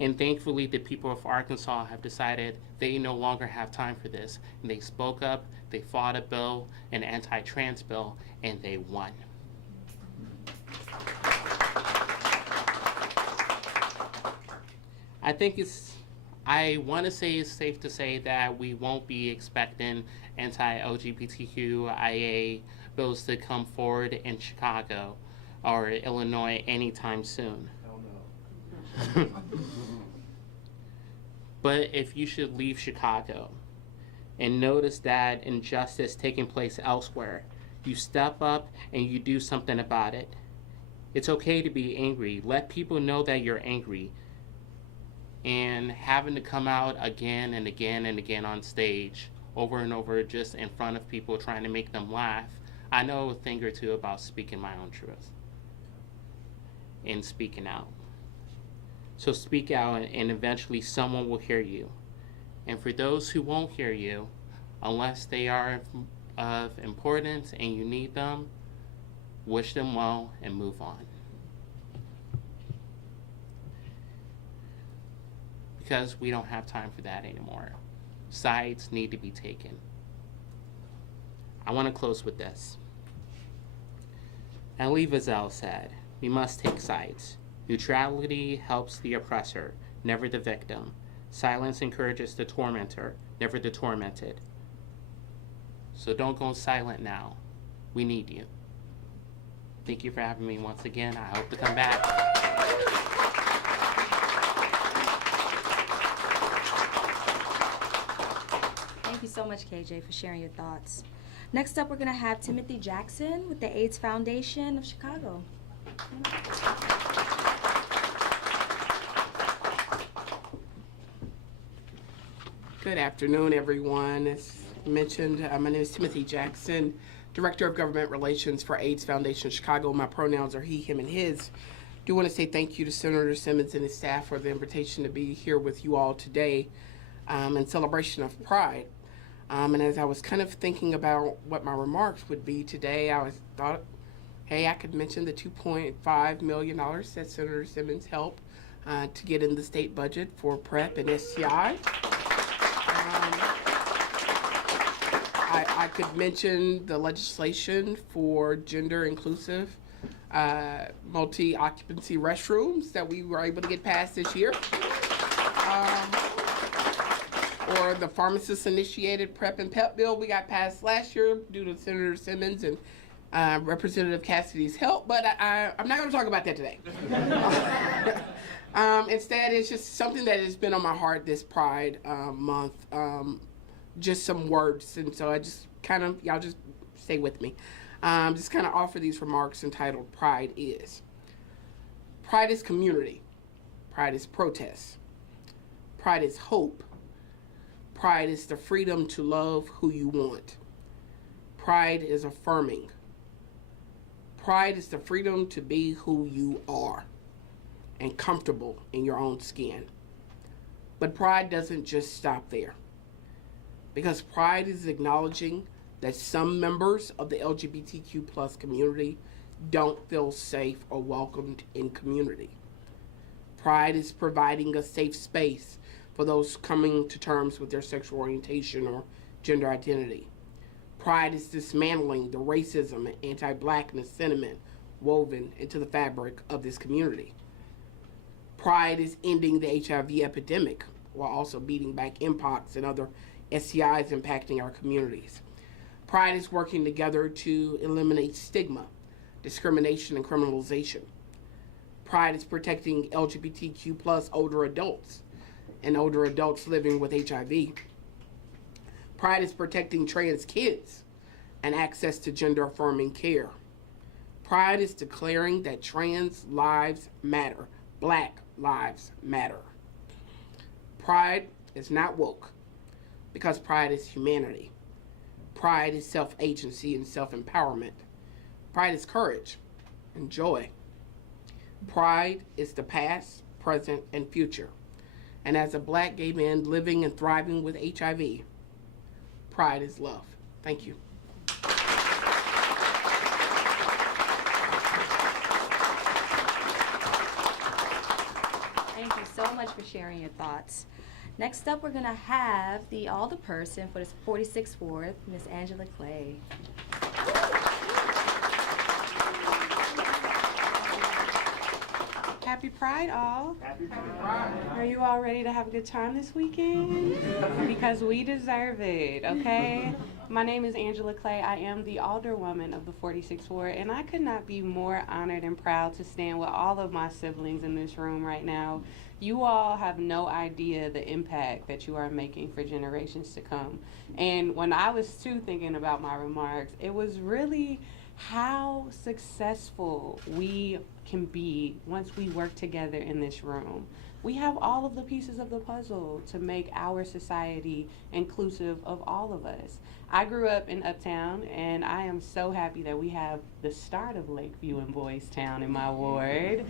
And thankfully, the people of Arkansas have decided they no longer have time for this. And they spoke up, they fought a bill, an anti-trans bill, and they won. I want to say it's safe to say that we won't be expecting anti-LGBTQIA bills to come forward in Chicago or Illinois anytime soon. But if you should leave Chicago and notice that injustice taking place elsewhere, you step up and you do something about it. It's okay to be angry. Let people know that you're angry. And having to come out again and again and again on stage, over and over, just in front of people trying to make them laugh, I know a thing or two about speaking my own truth and speaking out. So speak out, and eventually someone will hear you. And for those who won't hear you, unless they are of importance and you need them, wish them well and move on. Because we don't have time for that anymore. Sides need to be taken. I want to close with this. Elie Wiesel said, "We must take sides. Neutrality helps the oppressor, never the victim. Silence encourages the tormentor, never the tormented." So don't go silent now. We need you. Thank you for having me once again. I hope to come back. Thank you so much, KJ, for sharing your thoughts. Next up, we're going to have Timothy Jackson with the AIDS Foundation of Chicago. Good afternoon, everyone. As mentioned, my name is Timothy Jackson, Director of Government Relations for AIDS Foundation of Chicago. My pronouns are he, him, and his. Do want to say thank you to Senator Simmons and his staff for the invitation to be here with you all today in celebration of Pride. And as I was kind of thinking about what my remarks would be today, I thought, hey, I could mention the $2.5 million that Senator Simmons helped to get in the state budget for PrEP and STI. I could mention the legislation for gender inclusive multi-occupancy restrooms that we were able to get passed this year. Or the pharmacist-initiated PrEP and PEP bill we got passed last year due to Senator Simmons and Representative Cassidy's help, but I'm not going to talk about that today. Instead, it's just something that has been on my heart this Pride month, just some words, and so I just kind of, y'all just stay with me. Just kind of offer these remarks entitled Pride is. Pride is community. Pride is protest. Pride is hope. Pride is the freedom to love who you want. Pride is affirming. Pride is the freedom to be who you are and comfortable in your own skin. But pride doesn't just stop there, because pride is acknowledging that some members of the LGBTQ plus community don't feel safe or welcomed in community. Pride is providing a safe space for those coming to terms with their sexual orientation or gender identity. Pride is dismantling the racism and anti-blackness sentiment woven into the fabric of this community. Pride is ending the HIV epidemic while also beating back mpox and other STIs impacting our communities. Pride is working together to eliminate stigma, discrimination, and criminalization. Pride is protecting LGBTQ plus older adults and older adults living with HIV. Pride is protecting trans kids and access to gender-affirming care. Pride is declaring that trans lives matter Black Lives Matter. Pride is not woke, because pride is humanity. Pride is self-agency and self-empowerment. Pride is courage and joy. Pride is the past, present, and future. And as a Black gay man living and thriving with HIV, pride is love. Thank you. Thank you so much for sharing your thoughts. Next up, we're going to have the alderperson for this 46th Ward, Ms. Angela Clay. Happy Pride, all. Happy Pride. Are you all ready to have a good time this weekend? Because we deserve it, okay? My name is Angela Clay. I am the alderwoman of the 46th Ward, and I could not be more honored and proud to stand with all of my siblings in this room right now. You all have no idea the impact that you are making for generations to come. And when I was too thinking about my remarks, it was really how successful we can be once we work together in this room. We have all of the pieces of the puzzle to make our society inclusive of all of us. I grew up in Uptown, and I am so happy that we have the start of Lakeview and Boys Town in my ward,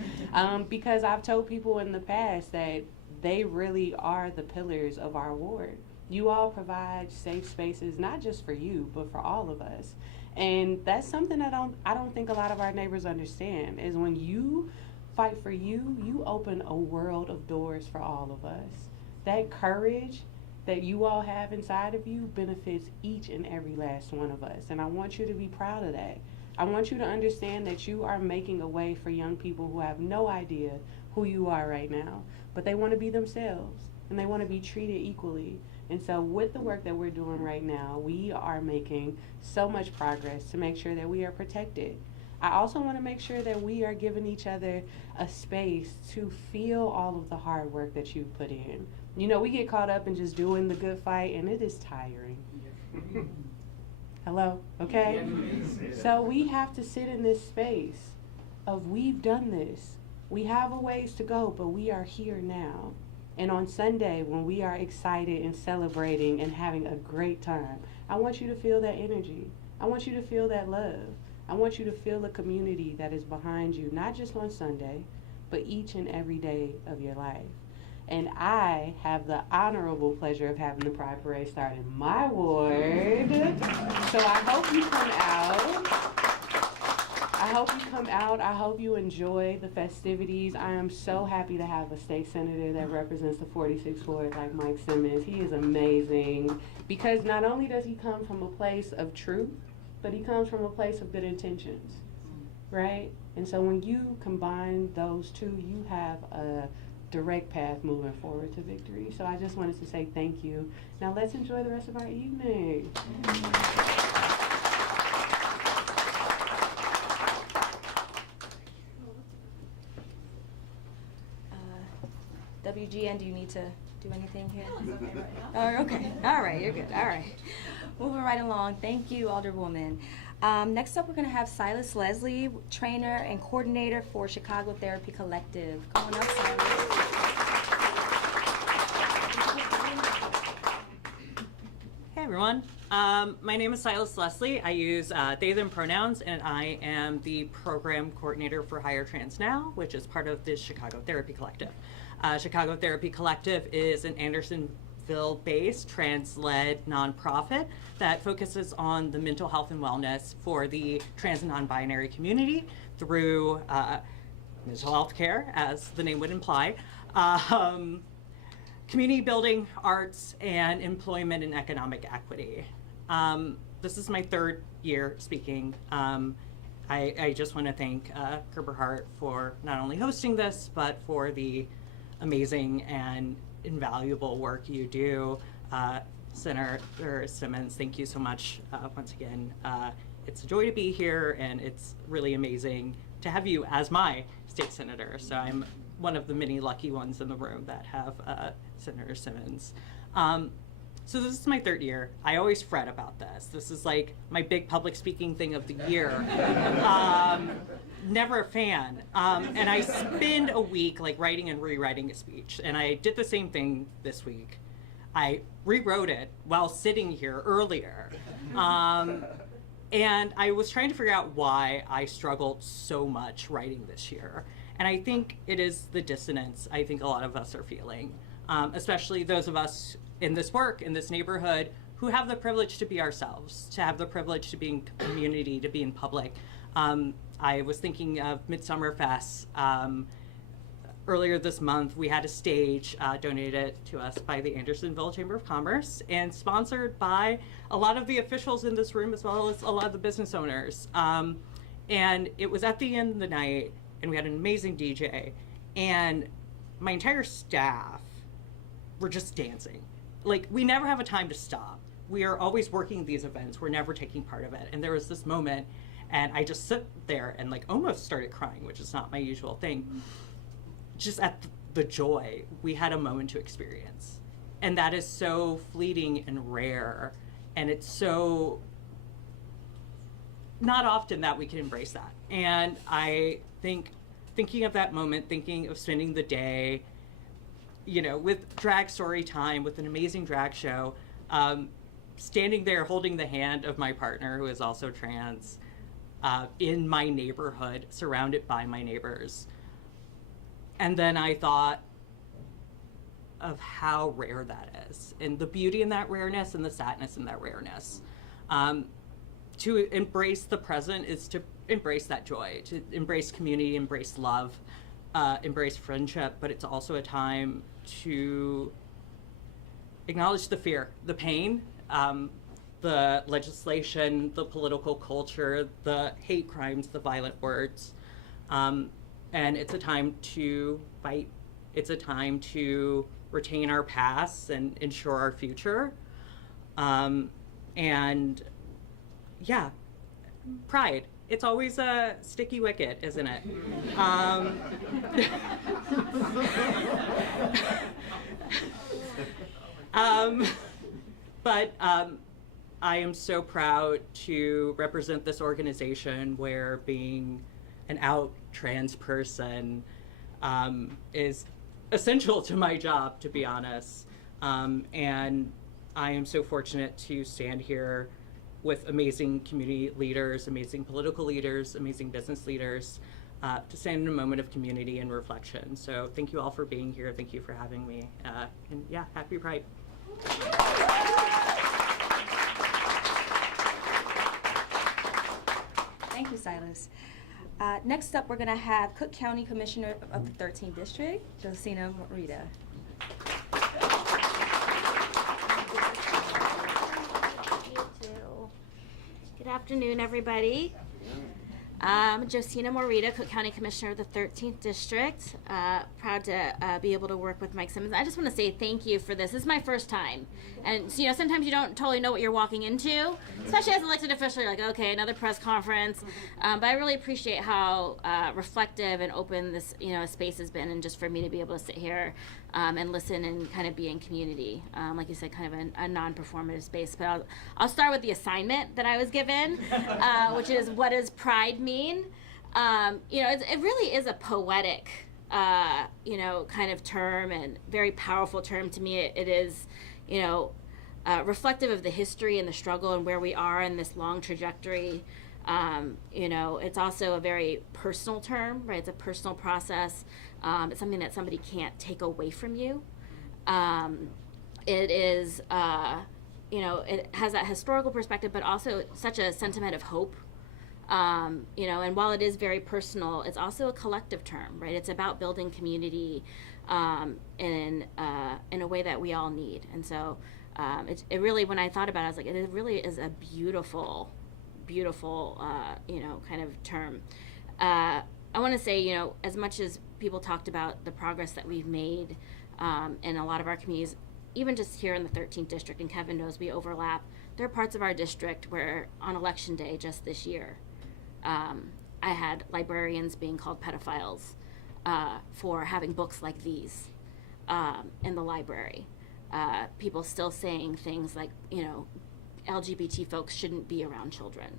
because I've told people in the past that they really are the pillars of our ward. You all provide safe spaces, not just for you, but for all of us. And that's something that I don't think a lot of our neighbors understand, is when you fight for you, you open a world of doors for all of us. That courage that you all have inside of you benefits each and every last one of us. And I want you to be proud of that. I want you to understand that you are making a way for young people who have no idea who you are right now, but they want to be themselves and they want to be treated equally. And so with the work that we're doing right now, we are making so much progress to make sure that we are protected. I also want to make sure that we are giving each other a space to feel all of the hard work that you put in. You know, we get caught up in just doing the good fight, and it is tiring. Hello? Okay? So we have to sit in this space of, we've done this. We have a ways to go, but we are here now. And on Sunday, when we are excited and celebrating and having a great time, I want you to feel that energy. I want you to feel that love. I want you to feel the community that is behind you, not just on Sunday, but each and every day of your life. And I have the honorable pleasure of having the Pride Parade start in my ward. So I hope you come out. I hope you enjoy the festivities. I am so happy to have a state senator that represents the 46th Ward like Mike Simmons. He is amazing, because not only does he come from a place of truth, but he comes from a place of good intentions, right? And so when you combine those two, you have a direct path moving forward to victory. So I just wanted to say thank you. Now let's enjoy the rest of our evening. WGN, do you need to do anything here? Oh, okay. All right, you're good. All right. Moving right along. Thank you, Alderwoman. Next up, we're going to have Silas Leslie, trainer and coordinator for Chicago Therapy Collective. Come on up, Silas. Hey everyone, my name is Silas Leslie. I use they, them pronouns, and I am the program coordinator for Hire Trans Now, which is part of the Chicago Therapy Collective. Chicago Therapy Collective is an Andersonville-based trans-led nonprofit that focuses on the mental health and wellness for the trans and non-binary community through mental health care, as the name would imply, community building, arts, and employment and economic equity. This is my third year speaking. I just want to thank Gerber Hart for not only hosting this, but for the amazing and invaluable work you do. Senator Simmons, thank you so much once again. It's a joy to be here, and it's really amazing to have you as my state senator. So I'm one of the many lucky ones in the room that have Senator Simmons. So this is my third year. I always fret about this. This is like my big public speaking thing of the year. never a fan. And I spend a week like writing and rewriting a speech. And I did the same thing this week. I rewrote it while sitting here earlier. And I was trying to figure out why I struggled so much writing this year. And I think it is the dissonance I think a lot of us are feeling, especially those of us in this work, in this neighborhood, who have the privilege to be ourselves, to have the privilege to be in community, to be in public. I was thinking of Midsummer Fest. Earlier this month, we had a stage donated to us by the Andersonville Chamber of Commerce and sponsored by a lot of the officials in this room as well as a lot of the business owners. And it was at the end of the night, and we had an amazing DJ, and my entire staff were just dancing. Like, we never have a time to stop. We are always working these events. We're never taking part of it. And there was this moment, and I just sit there and like almost started crying, which is not my usual thing. Just at the joy we had a moment to experience. And that is so fleeting and rare. And it's so not often that we can embrace that. And I think thinking of that moment, thinking of spending the day, you know, with drag story time, with an amazing drag show, standing there holding the hand of my partner who is also trans, in my neighborhood, surrounded by my neighbors. And then I thought of how rare that is, and the beauty in that rareness and the sadness in that rareness. To embrace the present is to embrace that joy, to embrace community, embrace love, embrace friendship, but it's also a time to acknowledge the fear, the pain, the legislation, the political culture, the hate crimes, the violent words. And it's a time to fight. It's a time to retain our past and ensure our future. And yeah, pride. It's always a sticky wicket, isn't it? But I am so proud to represent this organization where being an out trans person is essential to my job, to be honest. And I am so fortunate to stand here with amazing community leaders, amazing political leaders, amazing business leaders, to stand in a moment of community and reflection. So thank you all for being here. Thank you for having me. And yeah, happy Pride. Thank you, Silas. Next up, we're going to have Cook County Commissioner of the 13th District, Justina Morita. You too. Good afternoon, everybody. Justina Morita, Cook County Commissioner of the 13th District. Proud to be able to work with Mike Simmons. I just want to say thank you for this. This is my first time. And so, you know, sometimes you don't totally know what you're walking into, especially as an elected official. You're like, okay, another press conference. But I really appreciate how reflective and open this, you know, space has been, and just for me to be able to sit here and listen and kind of be in community. Like you said, kind of a non-performative space. But I'll start with the assignment that I was given, which is, what does pride mean? You know, it really is a poetic, you know, kind of term, and very powerful term to me. It is, you know, reflective of the history and the struggle and where we are in this long trajectory. You know, it's also a very personal term, right? It's a personal process. It's something that somebody can't take away from you. It is, you know, it has that historical perspective, but also such a sentiment of hope. You know, and while it is very personal, it's also a collective term, right? It's about building community in a way that we all need. And so it really, when I thought about it, I was like, it really is a beautiful, beautiful, you know, kind of term. I want to say, you know, as much as people talked about the progress that we've made in a lot of our communities, even just here in the 13th District, and Kevin knows we overlap, there are parts of our district where on election day just this year, I had librarians being called pedophiles for having books like these in the library. People still saying things like, you know, LGBT folks shouldn't be around children.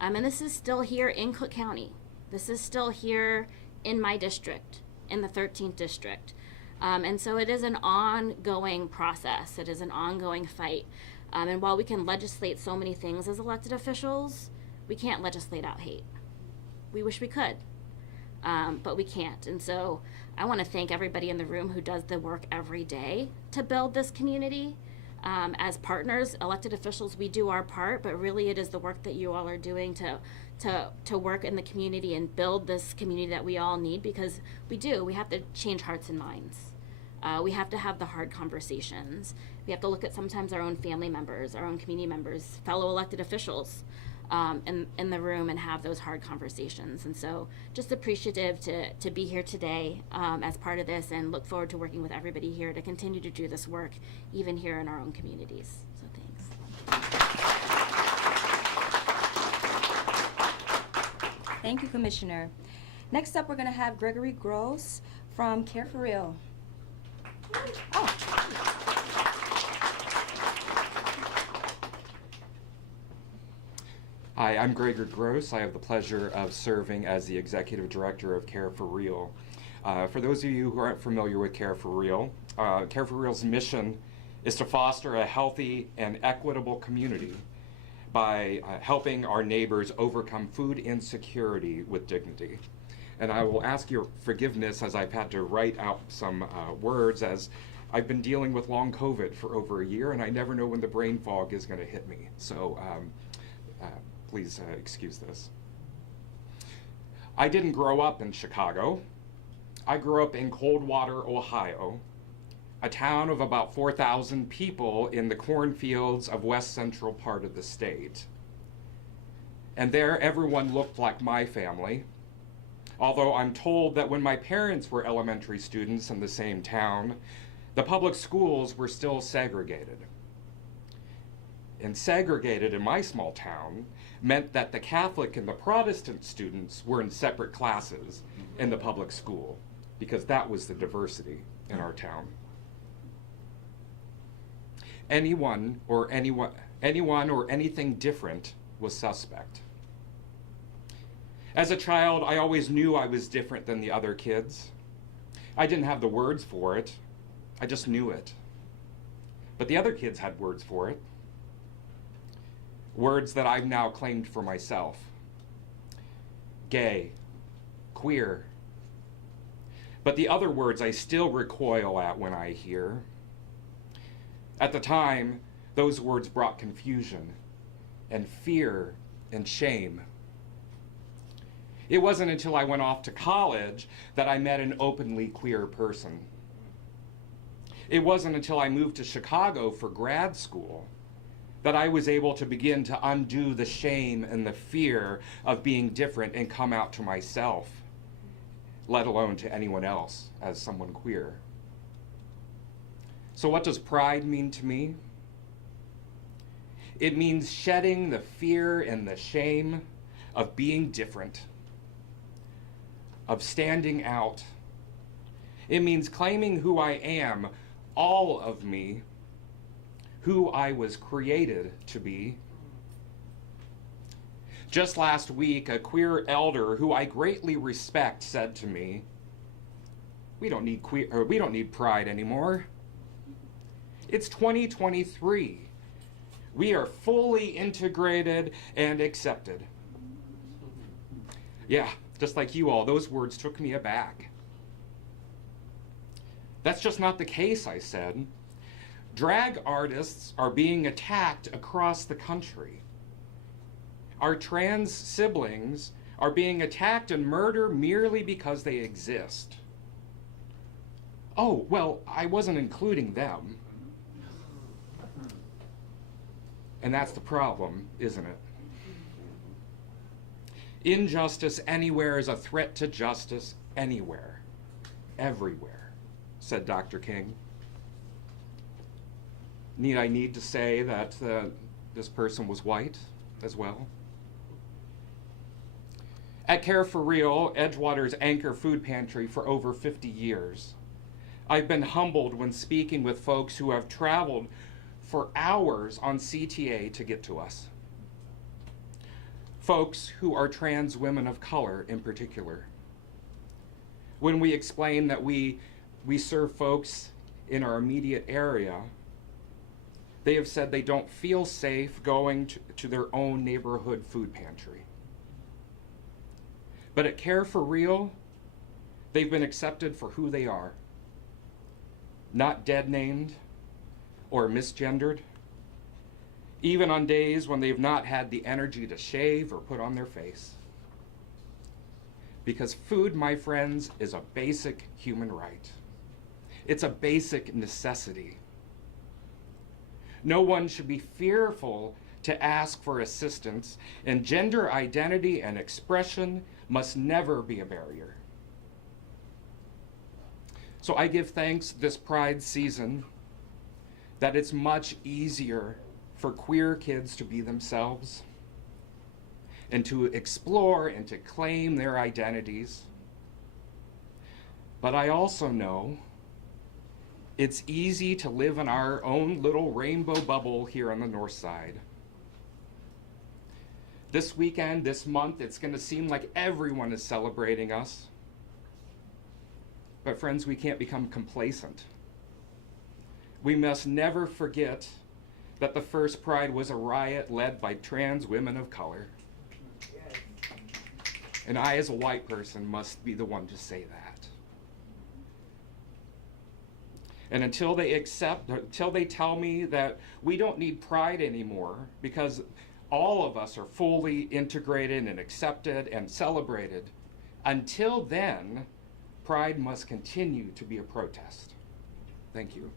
And this is still here in Cook County. This is still here in my district, in the 13th district. And so it is an ongoing process. It is an ongoing fight. And while we can legislate so many things as elected officials, we can't legislate out hate. We wish we could, but we can't. And so I want to thank everybody in the room who does the work every day to build this community. As partners, elected officials, we do our part, but really it is the work that you all are doing to work in the community and build this community that we all need, because we have to change hearts and minds. We have to have the hard conversations. We have to look at sometimes our own family members, our own community members, fellow elected officials in the room and have those hard conversations. And so just appreciative to be here today as part of this, and look forward to working with everybody here to continue to do this work, even here in our own communities. So thanks. Thank you, Commissioner. Next up, we're going to have Gregory Gross from Care for Real. Hi, I'm Gregory Gross. I have the pleasure of serving as the Executive Director of Care for Real. For those of you who aren't familiar with Care for Real Real's mission is to foster a healthy and equitable community by helping our neighbors overcome food insecurity with dignity. And I will ask your forgiveness as I've had to write out some words, as I've been dealing with long COVID for over a year, and I never know when the brain fog is going to hit me. So please excuse this. I didn't grow up in Chicago. I grew up in Coldwater, Ohio, a town of about 4,000 people in the cornfields of west central part of the state. And there, everyone looked like my family, although I'm told that when my parents were elementary students in the same town, the public schools were still segregated. And segregated in my small town meant that the Catholic and the Protestant students were in separate classes in the public school, because that was the diversity in our town. Anyone or anything different was suspect. As a child, I always knew I was different than the other kids. I didn't have the words for it. I just knew it. But the other kids had words for it. Words that I've now claimed for myself. Gay, queer. But the other words I still recoil at when I hear. At the time, those words brought confusion and fear and shame. It wasn't until I went off to college that I met an openly queer person. It wasn't until I moved to Chicago for grad school that I was able to begin to undo the shame and the fear of being different and come out to myself, let alone to anyone else as someone queer. So what does pride mean to me? It means shedding the fear and the shame of being different, of standing out. It means claiming who I am, all of me, who I was created to be. Just last week, a queer elder who I greatly respect said to me, we don't need pride anymore. It's 2023. We are fully integrated and accepted. Yeah, just like you all, those words took me aback. That's just not the case, I said. Drag artists are being attacked across the country. Our trans siblings are being attacked and murdered merely because they exist. Oh, well, I wasn't including them. And that's the problem, isn't it? Injustice anywhere is a threat to justice anywhere, everywhere, said Dr. King. Need I need to say that this person was white as well? At Care for Real, Edgewater's anchor food pantry for over 50 years, I've been humbled when speaking with folks who have traveled for hours on CTA to get to us. folks who are trans women of color in particular. When we explain that we serve folks in our immediate area, they have said they don't feel safe going to their own neighborhood food pantry. But at Care for Real, they've been accepted for who they are, not dead named or misgendered, even on days when they've not had the energy to shave or put on their face. Because food, my friends, is a basic human right. It's a basic necessity. No one should be fearful to ask for assistance, and gender identity and expression must never be a barrier. So I give thanks this Pride season that it's much easier for queer kids to be themselves and to explore and to claim their identities. But I also know it's easy to live in our own little rainbow bubble here on the North Side. This weekend, this month, it's going to seem like everyone is celebrating us. But friends, we can't become complacent. We must never forget that the first Pride was a riot led by trans women of color. And I, as a white person, must be the one to say that. And until they tell me that we don't need Pride anymore because all of us are fully integrated and accepted and celebrated, until then, Pride must continue to be a protest. Thank you.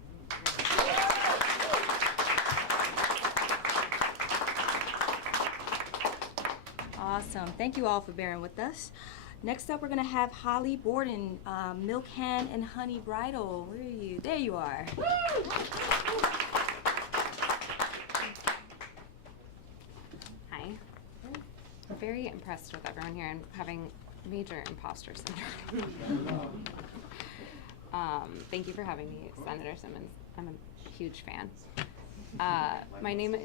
Awesome. Thank you all for bearing with us. Next up, we're going to have Holly Borden, Milk Hand and Honey Bridal. Where are you? There you are. Hi. I'm very impressed with everyone here and having major imposter syndrome. Thank you for having me, Senator Simmons. I'm a huge fan. My name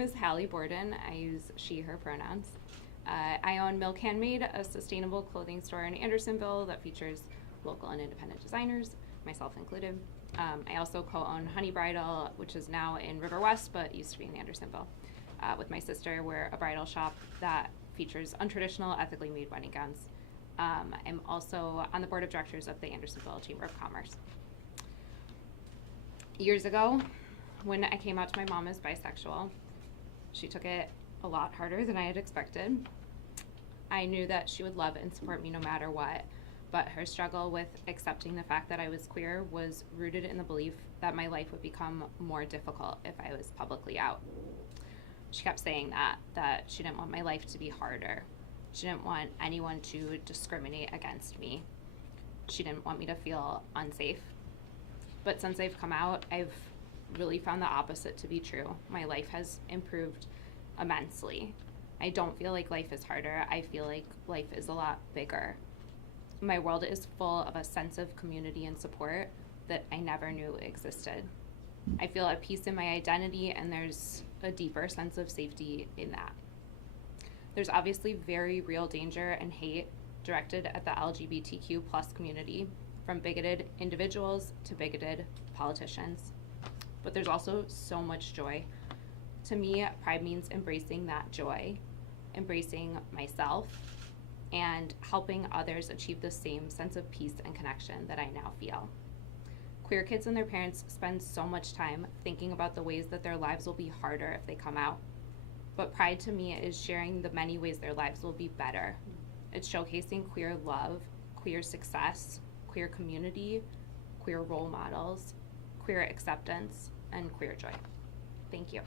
is Hallie Borden. I use she, her pronouns. I own Milk Handmade, a sustainable clothing store in Andersonville that features local and independent designers, myself included. I also co-own Honey Bridal, which is now in River West, but used to be in Andersonville. With my sister, we're a bridal shop that features untraditional, ethically made wedding gowns. I'm also on the board of directors of the Andersonville Chamber of Commerce. Years ago, when I came out to my mom as bisexual, she took it a lot harder than I had expected. I knew that she would love and support me no matter what, but her struggle with accepting the fact that I was queer was rooted in the belief that my life would become more difficult if I was publicly out. She kept saying that she didn't want my life to be harder. She didn't want anyone to discriminate against me. She didn't want me to feel unsafe. But since I've come out, I've really found the opposite to be true. My life has improved immensely. I don't feel like life is harder. I feel like life is a lot bigger. My world is full of a sense of community and support that I never knew existed. I feel at peace in my identity, and there's a deeper sense of safety in that. There's obviously very real danger and hate directed at the LGBTQ plus community, from bigoted individuals to bigoted politicians. But there's also so much joy. To me, Pride means embracing that joy, embracing myself, and helping others achieve the same sense of peace and connection that I now feel. Queer kids and their parents spend so much time thinking about the ways that their lives will be harder if they come out. But Pride to me is sharing the many ways their lives will be better. It's showcasing queer love, queer success, queer community, queer role models, queer acceptance, and queer joy. Thank you.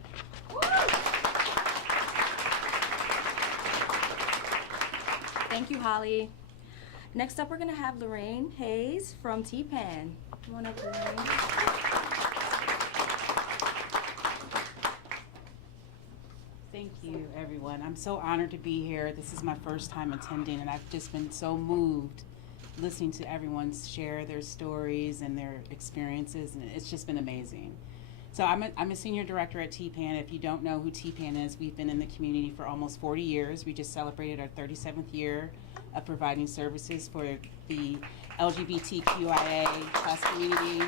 Thank you, Holly. Next up, we're going to have Lorraine Hayes from T-Pan. Come on up, Lorraine. Thank you, everyone. I'm so honored to be here. This is my first time attending, and I've just been so moved listening to everyone share their stories and their experiences, and it's just been amazing. So I'm a senior director at TPAN. If you don't know who TPAN is, we've been in the community for almost 40 years. We just celebrated our 37th year of providing services for the LGBTQIA plus community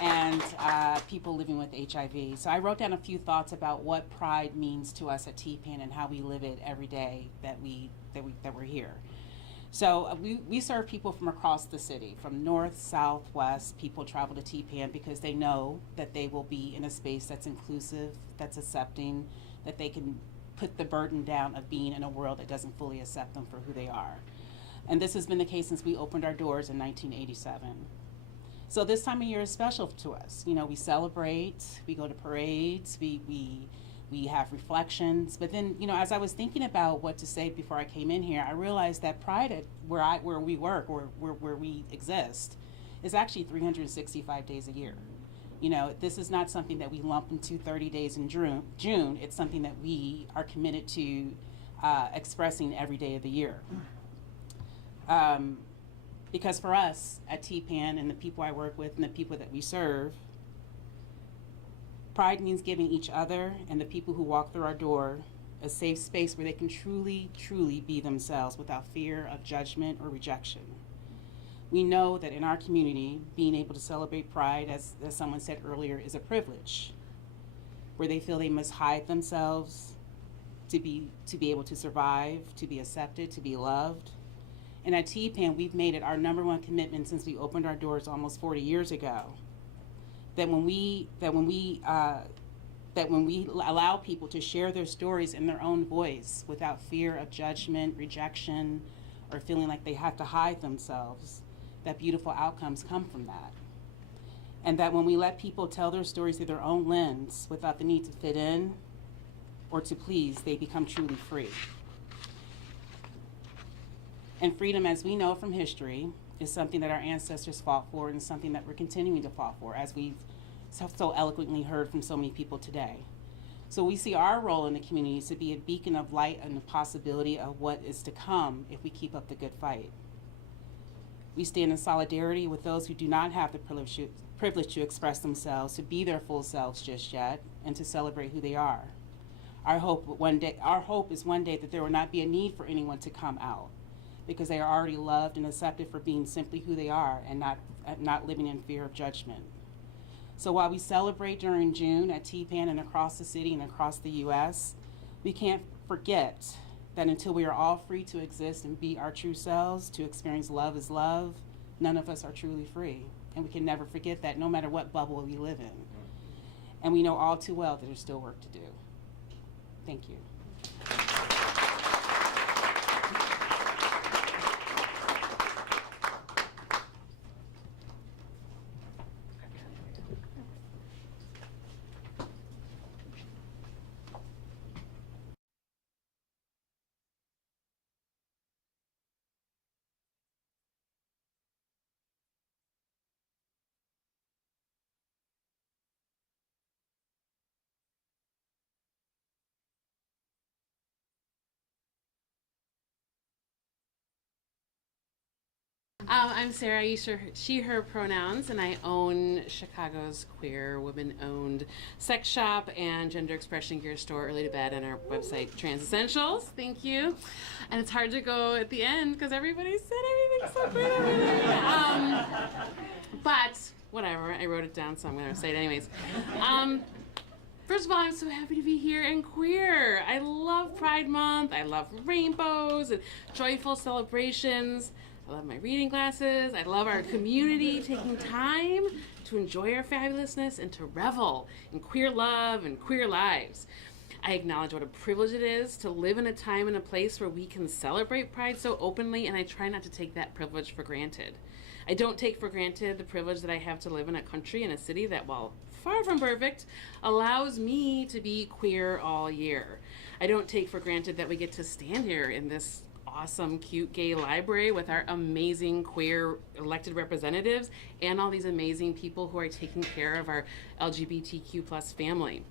and people living with HIV. So I wrote down a few thoughts about what pride means to us at TPAN and how we live it every day that we're here. So we serve people from across the city, from north, south, west. People travel to TPAN because they know that they will be in a space that's inclusive, that's accepting, that they can put the burden down of being in a world that doesn't fully accept them for who they are. And this has been the case since we opened our doors in 1987. So this time of year is special to us. You know, we celebrate, we go to parades, we have reflections, but then, you know, as I was thinking about what to say before I came in here, I realized that pride at where we work, or where we exist, is actually 365 days a year. You know, this is not something that we lump into 30 days in June. It's something that we are committed to expressing every day of the year. Because for us at TPAN and the people I work with and the people that we serve, pride means giving each other and the people who walk through our door a safe space where they can truly, truly be themselves without fear of judgment or rejection. We know that in our community, being able to celebrate pride, as someone said earlier, is a privilege, where they feel they must hide themselves to be able to survive, to be accepted, to be loved. And at TPAN, we've made it our #1 commitment since we opened our doors almost 40 years ago, that when we allow people to share their stories in their own voice without fear of judgment, rejection, or feeling like they have to hide themselves, that beautiful outcomes come from that. And that when we let people tell their stories through their own lens without the need to fit in or to please, they become truly free. And freedom, as we know from history, is something that our ancestors fought for and something that we're continuing to fight for, as we've so eloquently heard from so many people today. So we see our role in the community to be a beacon of light and the possibility of what is to come if we keep up the good fight. We stand in solidarity with those who do not have the privilege to express themselves, to be their full selves just yet, and to celebrate who they are. Our hope is one day that there will not be a need for anyone to come out, because they are already loved and accepted for being simply who they are and not living in fear of judgment. So while we celebrate during June at TPAN and across the city and across the U.S., we can't forget that until we are all free to exist and be our true selves, to experience love as love, none of us are truly free. And we can never forget that, no matter what bubble we live in. And we know all too well that there's still work to do. Thank you. I'm Sarah. I use she, her pronouns, and I own Chicago's queer, women-owned sex shop and gender expression gear store, Early to Bed, and our website, Trans Essentials. Thank you. And it's hard to go at the end because everybody said everything's so great over there. But whatever, I wrote it down, so I'm going to say it anyways. First of all, I'm so happy to be here and queer. I love Pride Month. I love rainbows and joyful celebrations. I love my reading glasses. I love our community taking time to enjoy our fabulousness and to revel in queer love and queer lives. I acknowledge what a privilege it is to live in a time and a place where we can celebrate Pride so openly, and I try not to take that privilege for granted. I don't take for granted the privilege that I have to live in a country and a city that, while far from perfect, allows me to be queer all year. I don't take for granted that we get to stand here in this awesome, cute, gay library with our amazing queer elected representatives and all these amazing people who are taking care of our LGBTQ plus family.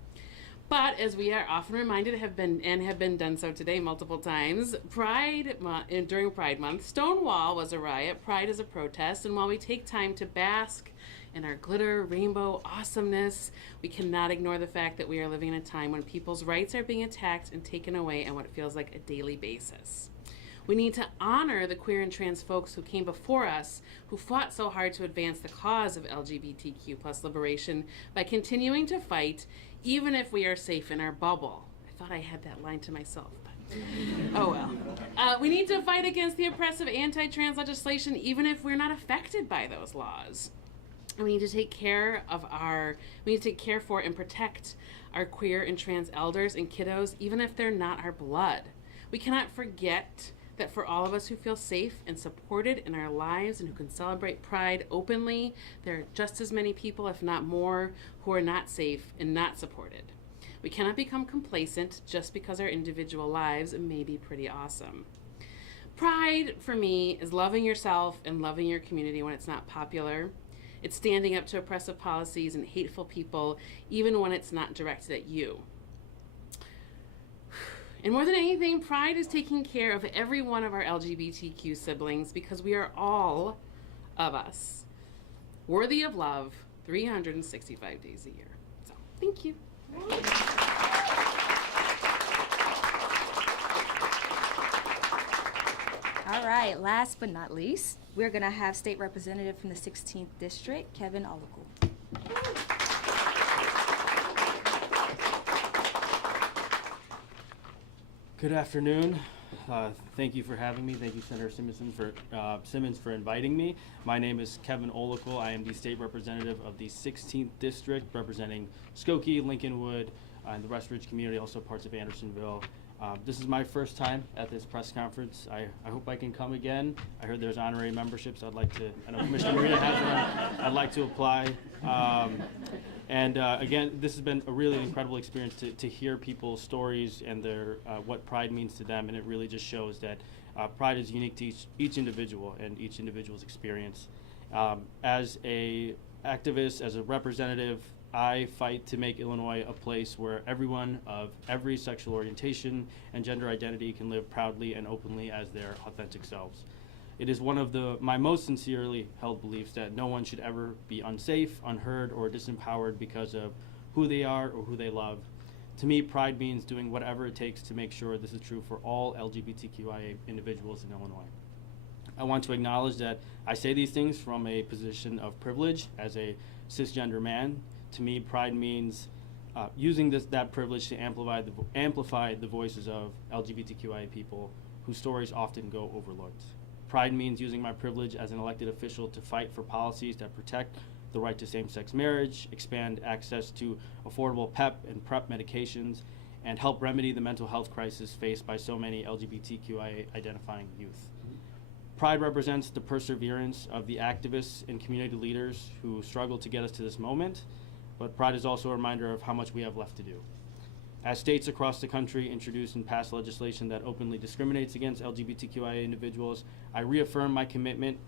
But as we are often reminded, have been done so today multiple times, during Pride Month, Stonewall was a riot, Pride is a protest, and while we take time to bask in our glitter, rainbow awesomeness, we cannot ignore the fact that we are living in a time when people's rights are being attacked and taken away on what feels like a daily basis. We need to honor the queer and trans folks who came before us, who fought so hard to advance the cause of LGBTQ plus liberation by continuing to fight, even if we are safe in our bubble. I thought I had that line to myself, but oh well. We need to fight against the oppressive anti-trans legislation, even if we're not affected by those laws. And we need to take care for and protect our queer and trans elders and kiddos, even if they're not our blood. We cannot forget that for all of us who feel safe and supported in our lives and who can celebrate Pride openly, there are just as many people, if not more, who are not safe and not supported. We cannot become complacent just because our individual lives may be pretty awesome. Pride, for me, is loving yourself and loving your community when it's not popular. It's standing up to oppressive policies and hateful people, even when it's not directed at you. And more than anything, Pride is taking care of every one of our LGBTQ siblings because we are all of us worthy of love 365 days a year. So, thank you. All right, last but not least, we're going to have State Representative from the 16th District, Kevin Olukwu. Good afternoon. Thank you for having me. Thank you, Senator Simmons for inviting me. My name is Kevin Olukwu. I am the State Representative of the 16th District, representing Skokie, Lincolnwood, and the West Ridge community, also parts of Andersonville. This is my first time at this press conference. I hope I can come again. I heard there's honorary memberships. I'd like to, I know Commissioner Morita has one. I'd like to apply. Again, this has been a really incredible experience to hear people's stories and their what Pride means to them, and it really just shows that Pride is unique to each individual and each individual's experience. As a activist, as a representative, I fight to make Illinois a place where everyone of every sexual orientation and gender identity can live proudly and openly as their authentic selves. It is one of my most sincerely held beliefs that no one should ever be unsafe, unheard, or disempowered because of who they are or who they love. To me, Pride means doing whatever it takes to make sure this is true for all LGBTQIA individuals in Illinois. I want to acknowledge that I say these things from a position of privilege as a cisgender man. To me, Pride means using that privilege to amplify the voices of LGBTQIA people whose stories often go overlooked. Pride means using my privilege as an elected official to fight for policies that protect the right to same-sex marriage, expand access to affordable PEP and PrEP medications, and help remedy the mental health crisis faced by so many LGBTQIA identifying youth. Pride represents the perseverance of the activists and community leaders who struggled to get us to this moment, but Pride is also a reminder of how much we have left to do. As states across the country introduce and pass legislation that openly discriminates against LGBTQIA individuals, I reaffirm my commitment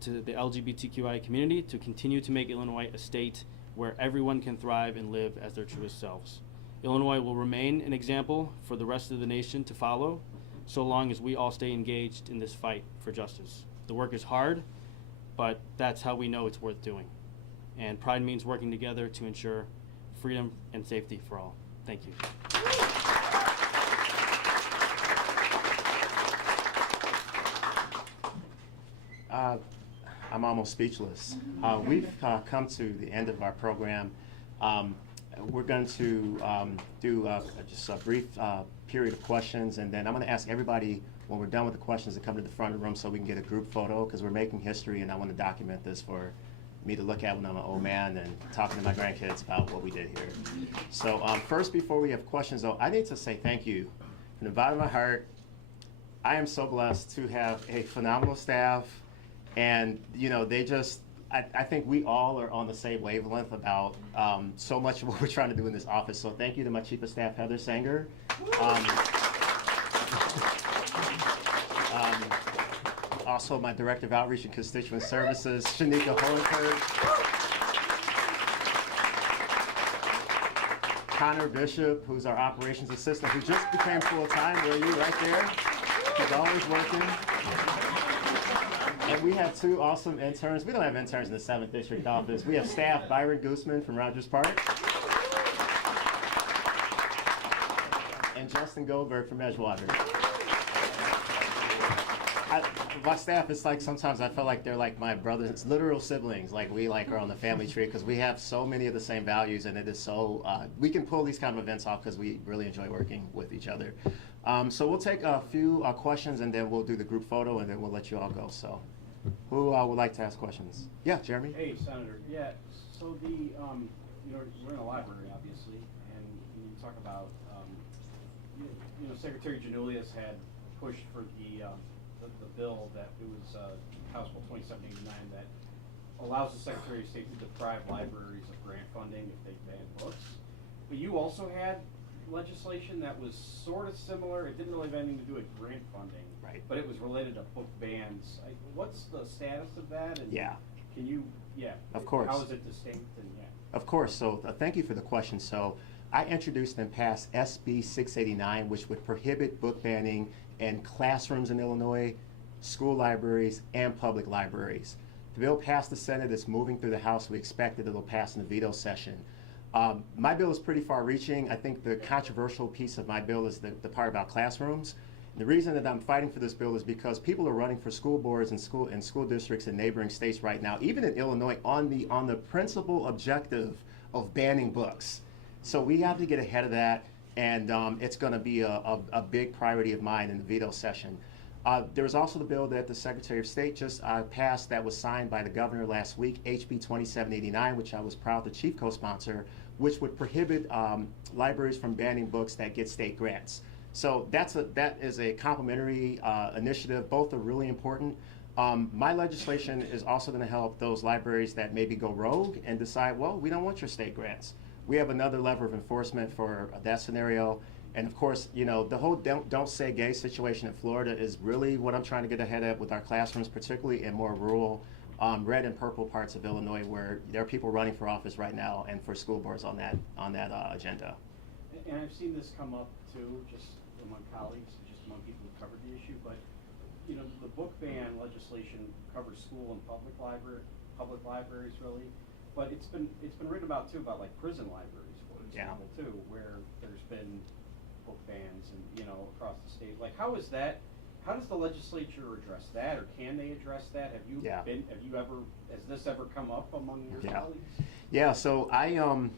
to the LGBTQIA community to continue to make Illinois a state where everyone can thrive and live as their truest selves. Illinois will remain an example for the rest of the nation to follow, so long as we all stay engaged in this fight for justice. The work is hard, but that's how we know it's worth doing. And Pride means working together to ensure freedom and safety for all. Thank you. I'm almost speechless. We've come to the end of our program. We're going to do just a brief period of questions, and then I'm going to ask everybody when we're done with the questions to come to the front of the room so we can get a group photo, because we're making history and I want to document this for me to look at when I'm an old man and talking to my grandkids about what we did here. So first, before we have questions though, I need to say thank you from the bottom of my heart. I am so blessed to have a phenomenal staff, and you know, they just, I think we all are on the same wavelength about so much of what we're trying to do in this office. So thank you to my chief of staff, Heather Sanger. Also my Director of Outreach and Constituent Services, Shanika Hohenberg. Connor Bishop, who's our operations assistant, who just became full-time. Where are you? Right there. He's always working. And we have two awesome interns. We don't have interns in the 7th District office. We have staff Byron Gooseman from Rogers Park and Justin Goldberg from Edgewater. My staff is like, sometimes I feel like they're like my brothers. It's literal siblings. Like we like are on the family tree because we have so many of the same values, and it is so we can pull these kind of events off because we really enjoy working with each other. So we'll take a few questions, and then we'll do the group photo, and then we'll let you all go. So who would like to ask questions? Yeah, Jeremy. Hey, Senator. Yeah. So the we're in a library, obviously, and when you talk about Secretary Janulius had pushed for the bill that it was House Bill 2789 that allows the Secretary of State to deprive libraries of grant funding if they ban books. But you also had legislation that was sort of similar. It didn't really have anything to do with grant funding, right? But it was related to book bans. What's the status of that? And yeah. Can you? Yeah. Of course. How is it distinct? And yeah. Of course. So thank you for the question. So I introduced and passed SB 689, which would prohibit book banning in classrooms in Illinois, school libraries, and public libraries. The bill passed the Senate. It's moving through the House. We expect that it'll pass in the veto session. My bill is pretty far-reaching. I think the controversial piece of my bill is the part about classrooms. And the reason that I'm fighting for this bill is because people are running for school boards and school districts in neighboring states right now, even in Illinois, on the principal objective of banning books. So we have to get ahead of that, and it's going to be a big priority of mine in the veto session. There was also the bill that the Secretary of State just passed that was signed by the governor last week, HB 2789, which I was proud to chief co-sponsor, which would prohibit libraries from banning books that get state grants. So that is a complementary initiative. Both are really important. My legislation is also going to help those libraries that maybe go rogue and decide, well, we don't want your state grants. We have another lever of enforcement for that scenario. And of course, the whole don't say gay situation in Florida is really what I'm trying to get ahead of with our classrooms, particularly in more rural, red and purple parts of Illinois, where there are people running for office right now and for school boards on that agenda. And I've seen this come up too, just among colleagues, just among people who covered the issue. But the book ban legislation covers school and public libraries really. But it's been written about too, about like prison libraries, for example, too, where there's been book bans and across the state. Like, how does the legislature address that, or can they address that? Has this ever come up among your colleagues? Yeah. So I'll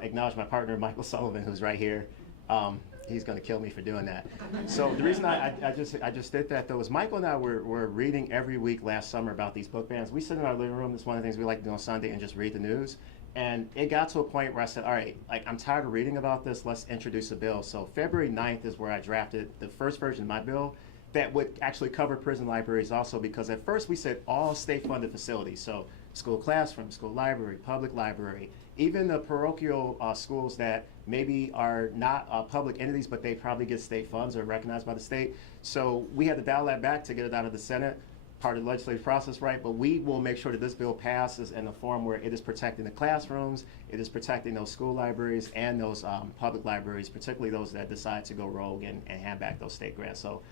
acknowledge my partner Michael Sullivan, who's right here. He's going to kill me for doing that. So the reason I just did that though is Michael and I were reading every week last summer about these book bans. We sit in our living room. That's one of the things we like to do on Sunday, and just read the news. And it got to a point where I said, all right, I'm tired of reading about this. Let's introduce a bill. So February 9th is where I drafted the first version of my bill that would actually cover prison libraries also, because at first we said all state-funded facilities. So school classroom, school library, public library, even the parochial schools that maybe are not public entities, but they probably get state funds or recognized by the state. So we had to dial that back to get it out of the Senate, part of the legislative process, right? But we will make sure that this bill passes in a form where it is protecting the classrooms, it is protecting those school libraries and those public libraries, particularly those that decide to go rogue and hand back those state grants. So,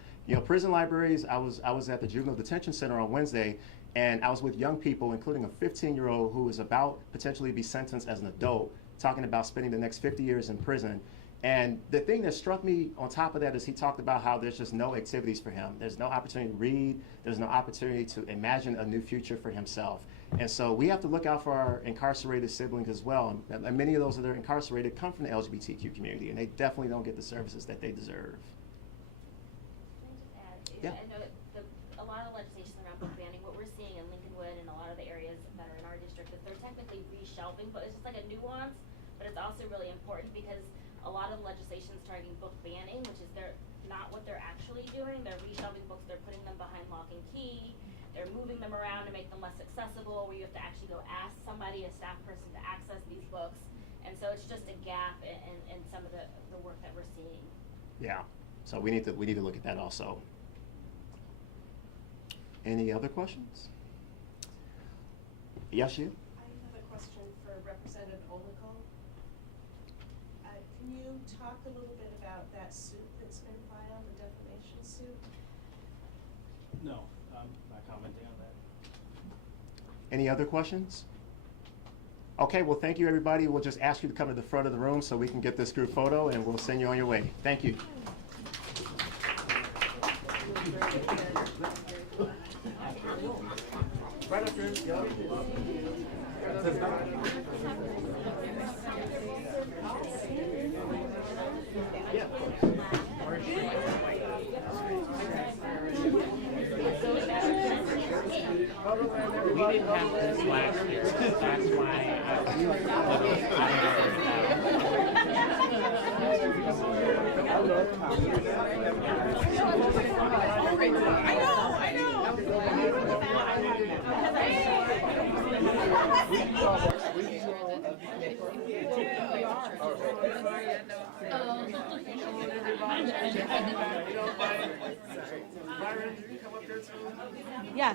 prison libraries, I was at the Juvenile Detention Center on Wednesday, and I was with young people, including a 15-year-old who is about potentially to be sentenced as an adult, talking about spending the next 50 years in prison. And the thing that struck me on top of that is he talked about how there's just no activities for him. There's no opportunity to read. There's no opportunity to imagine a new future for himself. And so we have to look out for our incarcerated siblings as well. And many of those that are incarcerated come from the LGBTQ community, and they definitely don't get the services that they deserve. I know a lot of legislation around book banning, what we're seeing in Lincolnwood and a lot of the areas that are in our district is they're technically reshelving, but it's just like a nuance, but it's also really important because a lot of legislation is targeting book banning, which is not what they're actually doing. They're reshelving books, they're putting them behind lock and key, they're moving them around to make them less accessible, where you have to actually go ask somebody, a staff person, to access these books. And so it's just a gap in some of the work that we're seeing. Yeah, so we need to look at that also. Any other questions? Yes, you? I have a question for Representative Olico. Can you talk a little bit about that suit that's been filed, the defamation suit? No, I'm not commenting on that. Any other questions? Okay, well, thank you, everybody. We'll just ask you to come to the front of the room so we can get this group photo, and we'll send you on your way. Thank you. Right up here. Yeah, of course. We didn't have this last year. That's why Yeah.